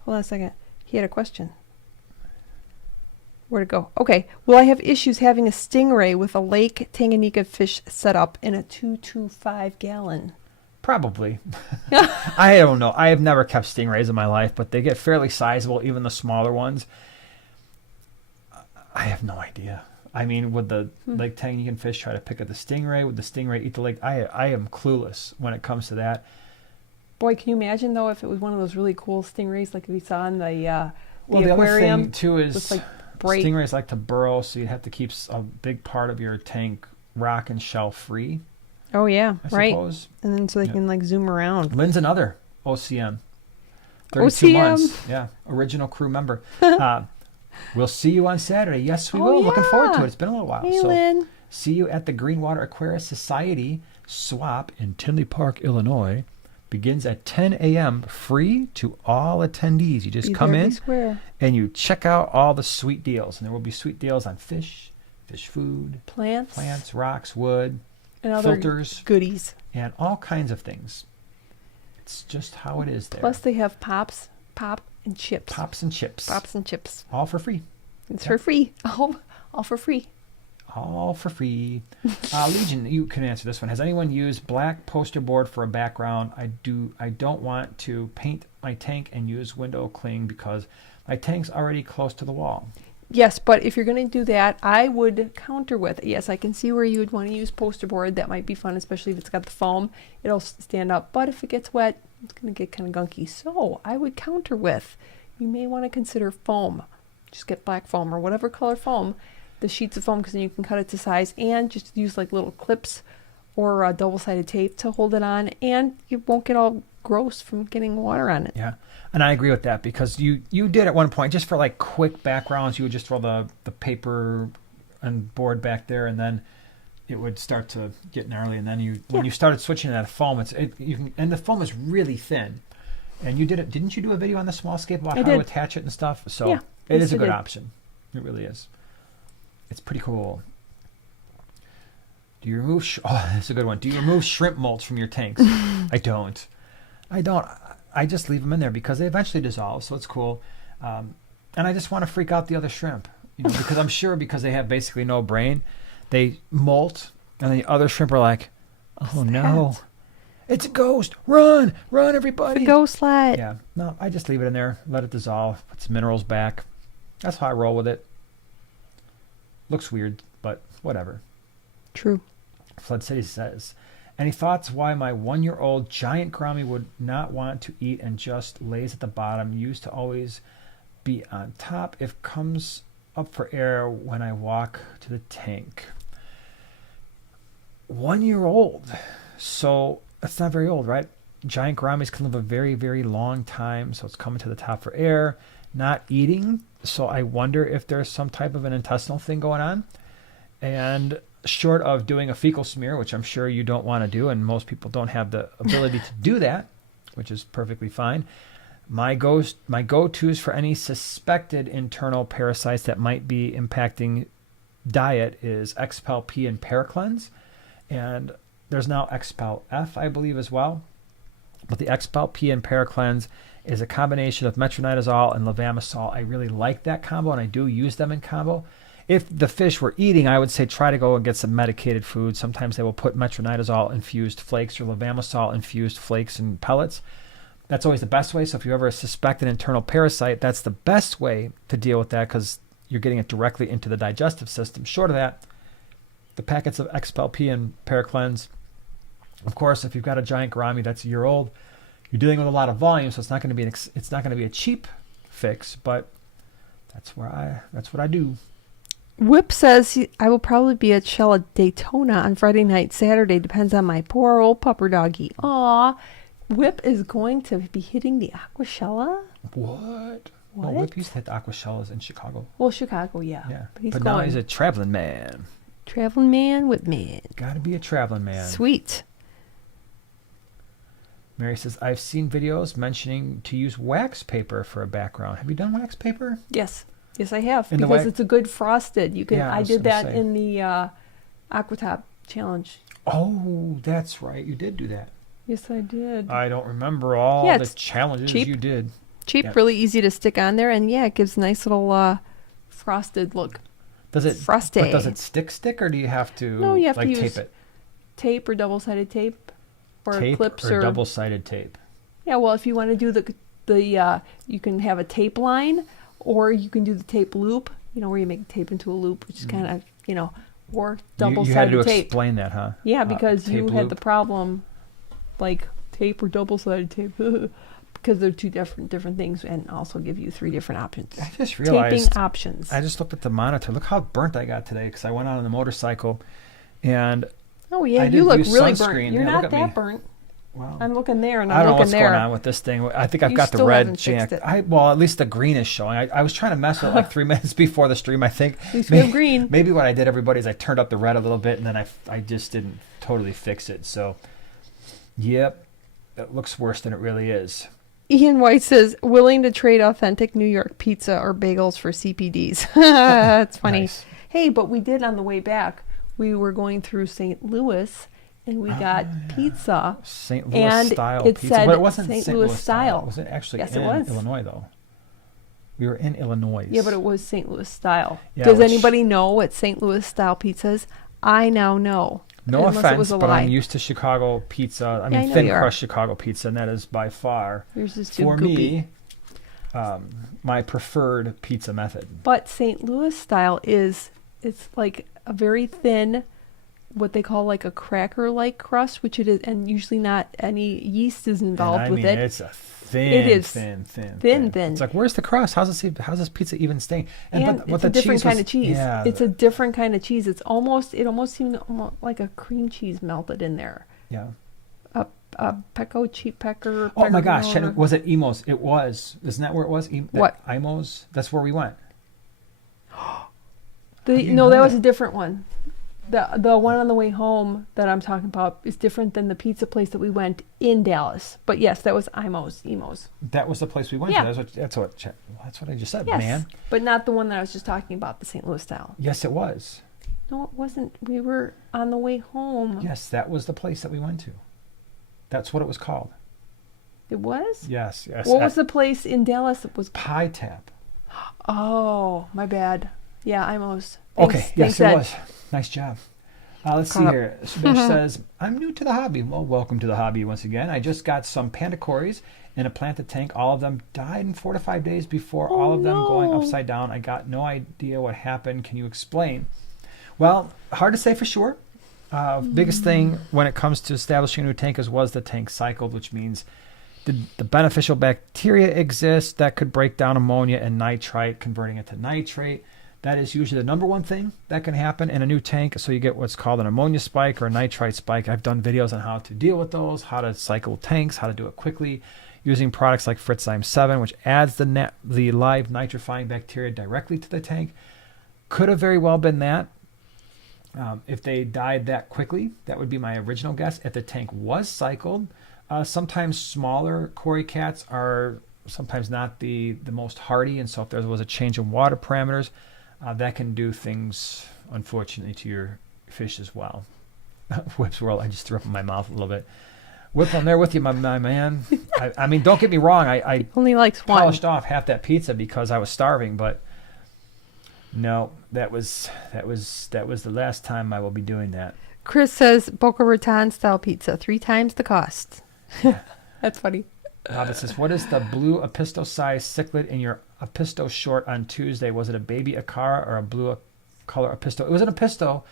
on a second. He had a question. Where'd it go? Okay. Will I have issues having a stingray with a Lake Tanganyika fish set up in a 225 gallon? probably. I don't know. I have never kept stingrays in my life, but they get fairly sizable, even the smaller ones. I have no idea. I mean, would the Lake Tanganyika fish try to pick up the stingray? Would the stingray eat the lake? I am clueless when it comes to that. Boy, can you imagine though if it was one of those really cool stingrays like we saw in the the aquarium? other thing too is like bright. Stingrays like to burrow, so you'd have to keep a big part of your tank rock and shell free. Oh yeah, I right. suppose. And then so they can like zoom around. Lynn's another OCM. 32 months. Yeah, original crew member. We'll see you on Saturday. Yes, we will. Yeah. Looking forward to it. It's been a little while. Hey, so Lynn. see you at the Greenwater Aquarius Society swap in Tinley Park, Illinois. Begins at 10 a.m. free to all attendees. You just come in and you check out all the sweet deals. And there will be sweet deals on fish food, plants, rocks, wood, and other filters, goodies, and all kinds of things. It's just how it is there. Plus they have pop and chips. Pops and chips. All for free. It's for free. All for free. All for free. Legion, you can answer this one. Has anyone used black poster board for a background? I don't want to paint my tank and use window cling because my tank's already close to the wall. Yes, but if you're going to do that, I would counter with, yes, I can see where you would want to use poster board. That might be fun, especially if it's got the foam. It'll stand up. But if it gets wet, it's going to get kind of gunky. So I would counter with, you may want to consider foam. Just get black foam or whatever color foam, the sheets of foam, because then you can cut it to size, and just use like little clips or double-sided tape to hold it on, and you won't get all gross from getting water on it. Yeah, and I agree with that, because you did at one point, just for like quick backgrounds, you would just throw the paper and board back there, and then it would start to get gnarly, and then when you started switching to that foam, and the foam is really thin. And you didn't you do a video on the small scape about how with Hatchet and stuff? So yeah, it is a good option. It really is. It's pretty cool. Do you remove... that's a good one. Do you remove shrimp molts from your tanks? I don't. I just leave them in there because they eventually dissolve, so it's cool. And I just want to freak out the other shrimp. Because I'm sure because they have basically no brain, they molt, and the other shrimp are like, oh no. It's a ghost. Run, everybody. The ghost light. Yeah. No, I just leave it in there, let it dissolve, put some minerals back. That's how I roll with it. Looks weird, but whatever. True. Flood City says, any thoughts why my 1-year-old giant gourami would not want to eat and just lays at the bottom, used to always be on top if comes up for air when I walk to the tank? 1-year-old. So that's not very old, right? Giant gouramis can live a very, very long time, so it's coming to the top for air, not eating. So I wonder if there's some type of an intestinal thing going on. And short of doing a fecal smear, which I'm sure you don't want to do, and most people don't have the ability to do that, which is perfectly fine. My go-tos for any suspected internal parasites that might be impacting diet is Expel P and Paracleanse. And there's now Expel F, I believe, as well. But the Expel P and Paracleanse is a combination of metronidazole and levamisole. I really like that combo, and I do use them in combo. If the fish were eating, I would say try to go and get some medicated food. Sometimes they will put metronidazole-infused flakes or levamisole-infused flakes and pellets. That's always the best way. So if you ever suspect an internal parasite, that's the best way to deal with that because you're getting it directly into the digestive system. Short of that, the packets of Expel P and Paracleanse. Of course, if you've got a giant gourami that's a year old, you're dealing with a lot of volume, so it's not going to be a cheap fix, but that's what I do. Whip says I will probably be at Shell Daytona on Friday night, Saturday. Depends on my poor old pupper doggy. Aw, Whip is going to be hitting the Aquashella. What? Well, Whip used to hit the Aquashellas in Chicago. Well, Chicago, yeah. But now he's a traveling man. Traveling man, Whip man. Got to be a traveling man. Sweet. Mary says, I've seen videos mentioning to use wax paper for a background. Have you done wax paper? Yes. Yes, I have. Because it's a good frosted. You can. Yeah, I did that in the Aquatop challenge. Oh, that's right. You did do that. Yes, I did. I don't remember all the challenges you did. Cheap, really easy to stick on there, and it gives a nice little frosted look. Does it frosty? But does it stick, or do you have to? No, you have to use tape it. Tape or double-sided tape, or tape clips or double-sided tape. Yeah, well, if you want to do the you can have a tape line, or you can do the tape loop. Where you make tape into a loop, which is kind of or double-sided tape. You had to explain that, huh? Yeah, because you had the problem, like tape or double-sided tape because they're two different things, and also give you 3 different options. I just realized. Taping options. I just looked at the monitor. Look how burnt I got today because I went out on the motorcycle, and Oh yeah, I you didn't look use really sunscreen. burnt. You're Yeah, not look at that me. burnt. Well, I'm looking there, and I I'm don't know looking what's there. going on with this thing. I think I've You got the still red haven't jack. fixed it. Well, at least the green is showing. I was trying to mess with it like 3 minutes before the stream. I think At least we have green. maybe what I did, everybody, is I turned up the red a little bit, and then I just didn't totally fix it. So, yep, it looks worse than it really is. Ian White says, willing to trade authentic New York pizza or bagels for CpDs. That's funny. Nice. Hey, but we did on the way back. We were going through St. Louis, and we got pizza. St. Louis And style it pizza, said but it wasn't St. St. Louis Louis style. Was it actually Yes, in it was. Illinois though? We were in Illinois. Yeah, but it was St. Louis style. Yeah, Does which- anybody know what St. Louis style pizza is? I now know. No Unless it offense, was a but lie. I'm used to Chicago pizza. I I mean, know thin you are. crust Chicago pizza, and that is by far, Yours is too for goopy. me, my preferred pizza method. But St. Louis style it's like a very thin, what they call like a cracker-like crust, which it is, and usually not any yeast is involved And I with mean, it. it's a thin, It is thin. thin. It's like, where's the crust? How's this pizza even staying? And but it's the a different cheese kind was- of cheese. Yeah, It's a different kind of cheese. It almost seemed almost like a cream cheese melted in there. yeah. A pecker. Oh my gosh! pecorino. Was it Emos? It was. Isn't that where it was? What? Emos? That's where we went. No, you know that was that? a different one. The one on the way home that I'm talking about is different than the pizza place that we went in Dallas. But yes, that was Emos. That was the place we went Yeah. to. That's what I just said, Yes, man. but not the one that I was just talking about, the St. Louis style. Yes, it was. No, it wasn't. We were on the way home. Yes, that was the place that we went to. That's what it was called. It was? Yes. What was the place in Dallas that was? Pie Tap? Oh, my bad. Yeah, Emos. Okay, yes, Thanks, it Ed. was. Nice job. Let's see Caught up. here. Bish says, I'm new to the hobby. Well, welcome to the hobby once again. I just got some pandacories in a planted tank. All of them died in 4 to 5 days before all of them going no. upside down. I got no idea what happened. Can you explain? Well, hard to say for sure. Biggest thing when it comes to establishing a new tank was the tank cycled, which means the beneficial bacteria exist that could break down ammonia and nitrite, converting it to nitrate. That is usually the number one thing that can happen in a new tank. So you get what's called an ammonia spike or a nitrite spike. I've done videos on how to deal with those, how to cycle tanks, how to do it quickly using products like Fritzzyme 7, which adds the live nitrifying bacteria directly to the tank. Could have very well been that. If they died that quickly, that would be my original guess. If the tank was cycled, sometimes smaller cory cats are sometimes not the most hardy, and so if there was a change in water parameters, that can do things, unfortunately, to your fish as well. Whips World, I just threw up in my mouth a little bit. Whip, I'm there with you, my man. I mean, don't get me wrong. I Only likes one. polished off half that pizza because I was starving, but no, that was the last time I will be doing that. Chris says Boca Raton style pizza, 3 times the cost. That's funny. It says, what is the blue Apisto size cichlid in your Apisto short on Tuesday? Was it a baby Acara or a blue color Apisto? It was an Apisto.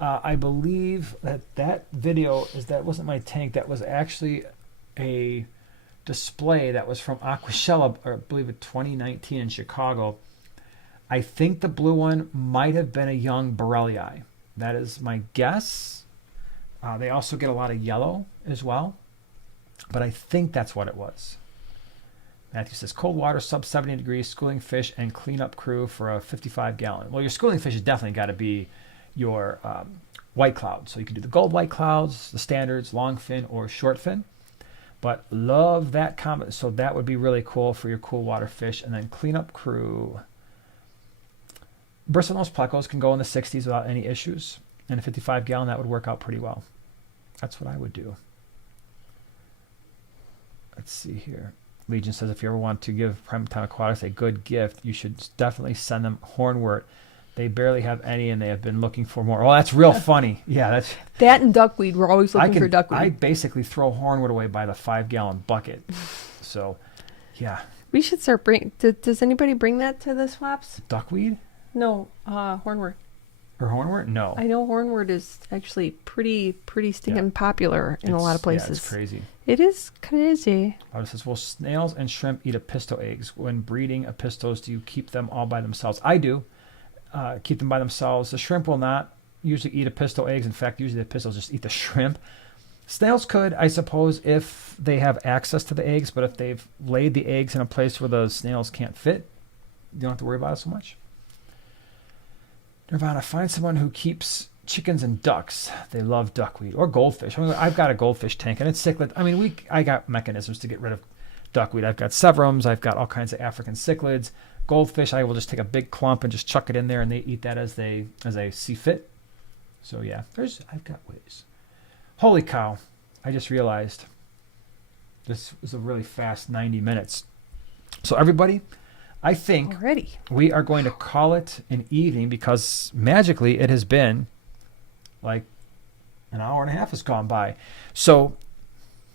I believe that video that wasn't my tank. That was actually a display that was from Aquashella, or I believe it 2019 in Chicago. I think the blue one might have been a young Borellii. That is my guess. They also get a lot of yellow as well, but I think that's what it was. Matthew says, cold water, sub 70 degrees, schooling fish, and cleanup crew for a 55-gallon. Well, your schooling fish has definitely got to be your white cloud. So you can do the gold white clouds, the standards, long fin or short fin. But love that comment. So that would be really cool for your cool water fish. And then cleanup crew. Bristlenose plecos can go in the 60s without any issues. And a 55-gallon, that would work out pretty well. That's what I would do. Let's see here. Legion says, if you ever want to give Primetime Aquatics a good gift, you should definitely send them hornwort. They barely have any, and they have been looking for more. Oh, that's real funny. Yeah, that's That and duckweed. We're always looking for duckweed. I basically throw hornwort away by the 5-gallon bucket. So, yeah. We should start does anybody bring that to the swaps? Duckweed? No, hornwort. Or hornwort? No. I know hornwort is actually pretty stinking popular in a lot of places. Yeah, it's crazy. It is crazy. It says, will snails and shrimp eat apisto eggs? When breeding apistos, do you keep them all by themselves? I do. Keep them by themselves. The shrimp will not usually eat apisto eggs. In fact, usually the apistos just eat the shrimp. Snails could, I suppose, if they have access to the eggs, but if they've laid the eggs in a place where the snails can't fit, you don't have to worry about it so much. Nirvana, find someone who keeps chickens and ducks. They love duckweed or goldfish. I mean, I've got a goldfish tank and it's cichlid. I mean, I got mechanisms to get rid of duckweed. I've got severums. I've got all kinds of African cichlids. Goldfish, I will just take a big clump and just chuck it in there, and they eat that as they see fit. So yeah, I've got ways. Holy cow! I just realized this was a really fast 90 minutes. So everybody, I think Already. we are going to call it an evening because magically it has been like an hour and a half has gone by. So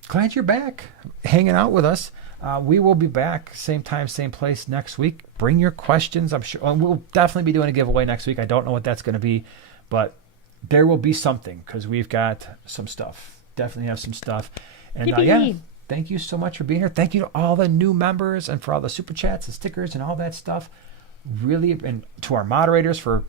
glad you're back hanging out with us. We will be back same time, same place next week. Bring your questions. I'm sure we'll definitely be doing a giveaway next week. I don't know what that's going to be, but there will be something because we've got some stuff. Definitely have some stuff. And yeah, thank you so much for being here. Thank you to all the new members and for all the super chats and stickers and all that stuff. Really, and to our moderators for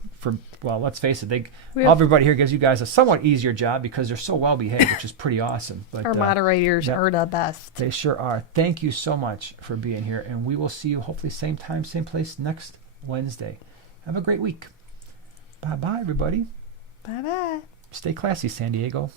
well, let's face it, everybody here gives you guys a somewhat easier job because they're so well behaved, which is pretty awesome. But our moderators are the best. They sure are. Thank you so much for being here, and we will see you hopefully same time, same place next Wednesday. Have a great week. Bye bye, everybody. Bye bye. Stay classy, San Diego.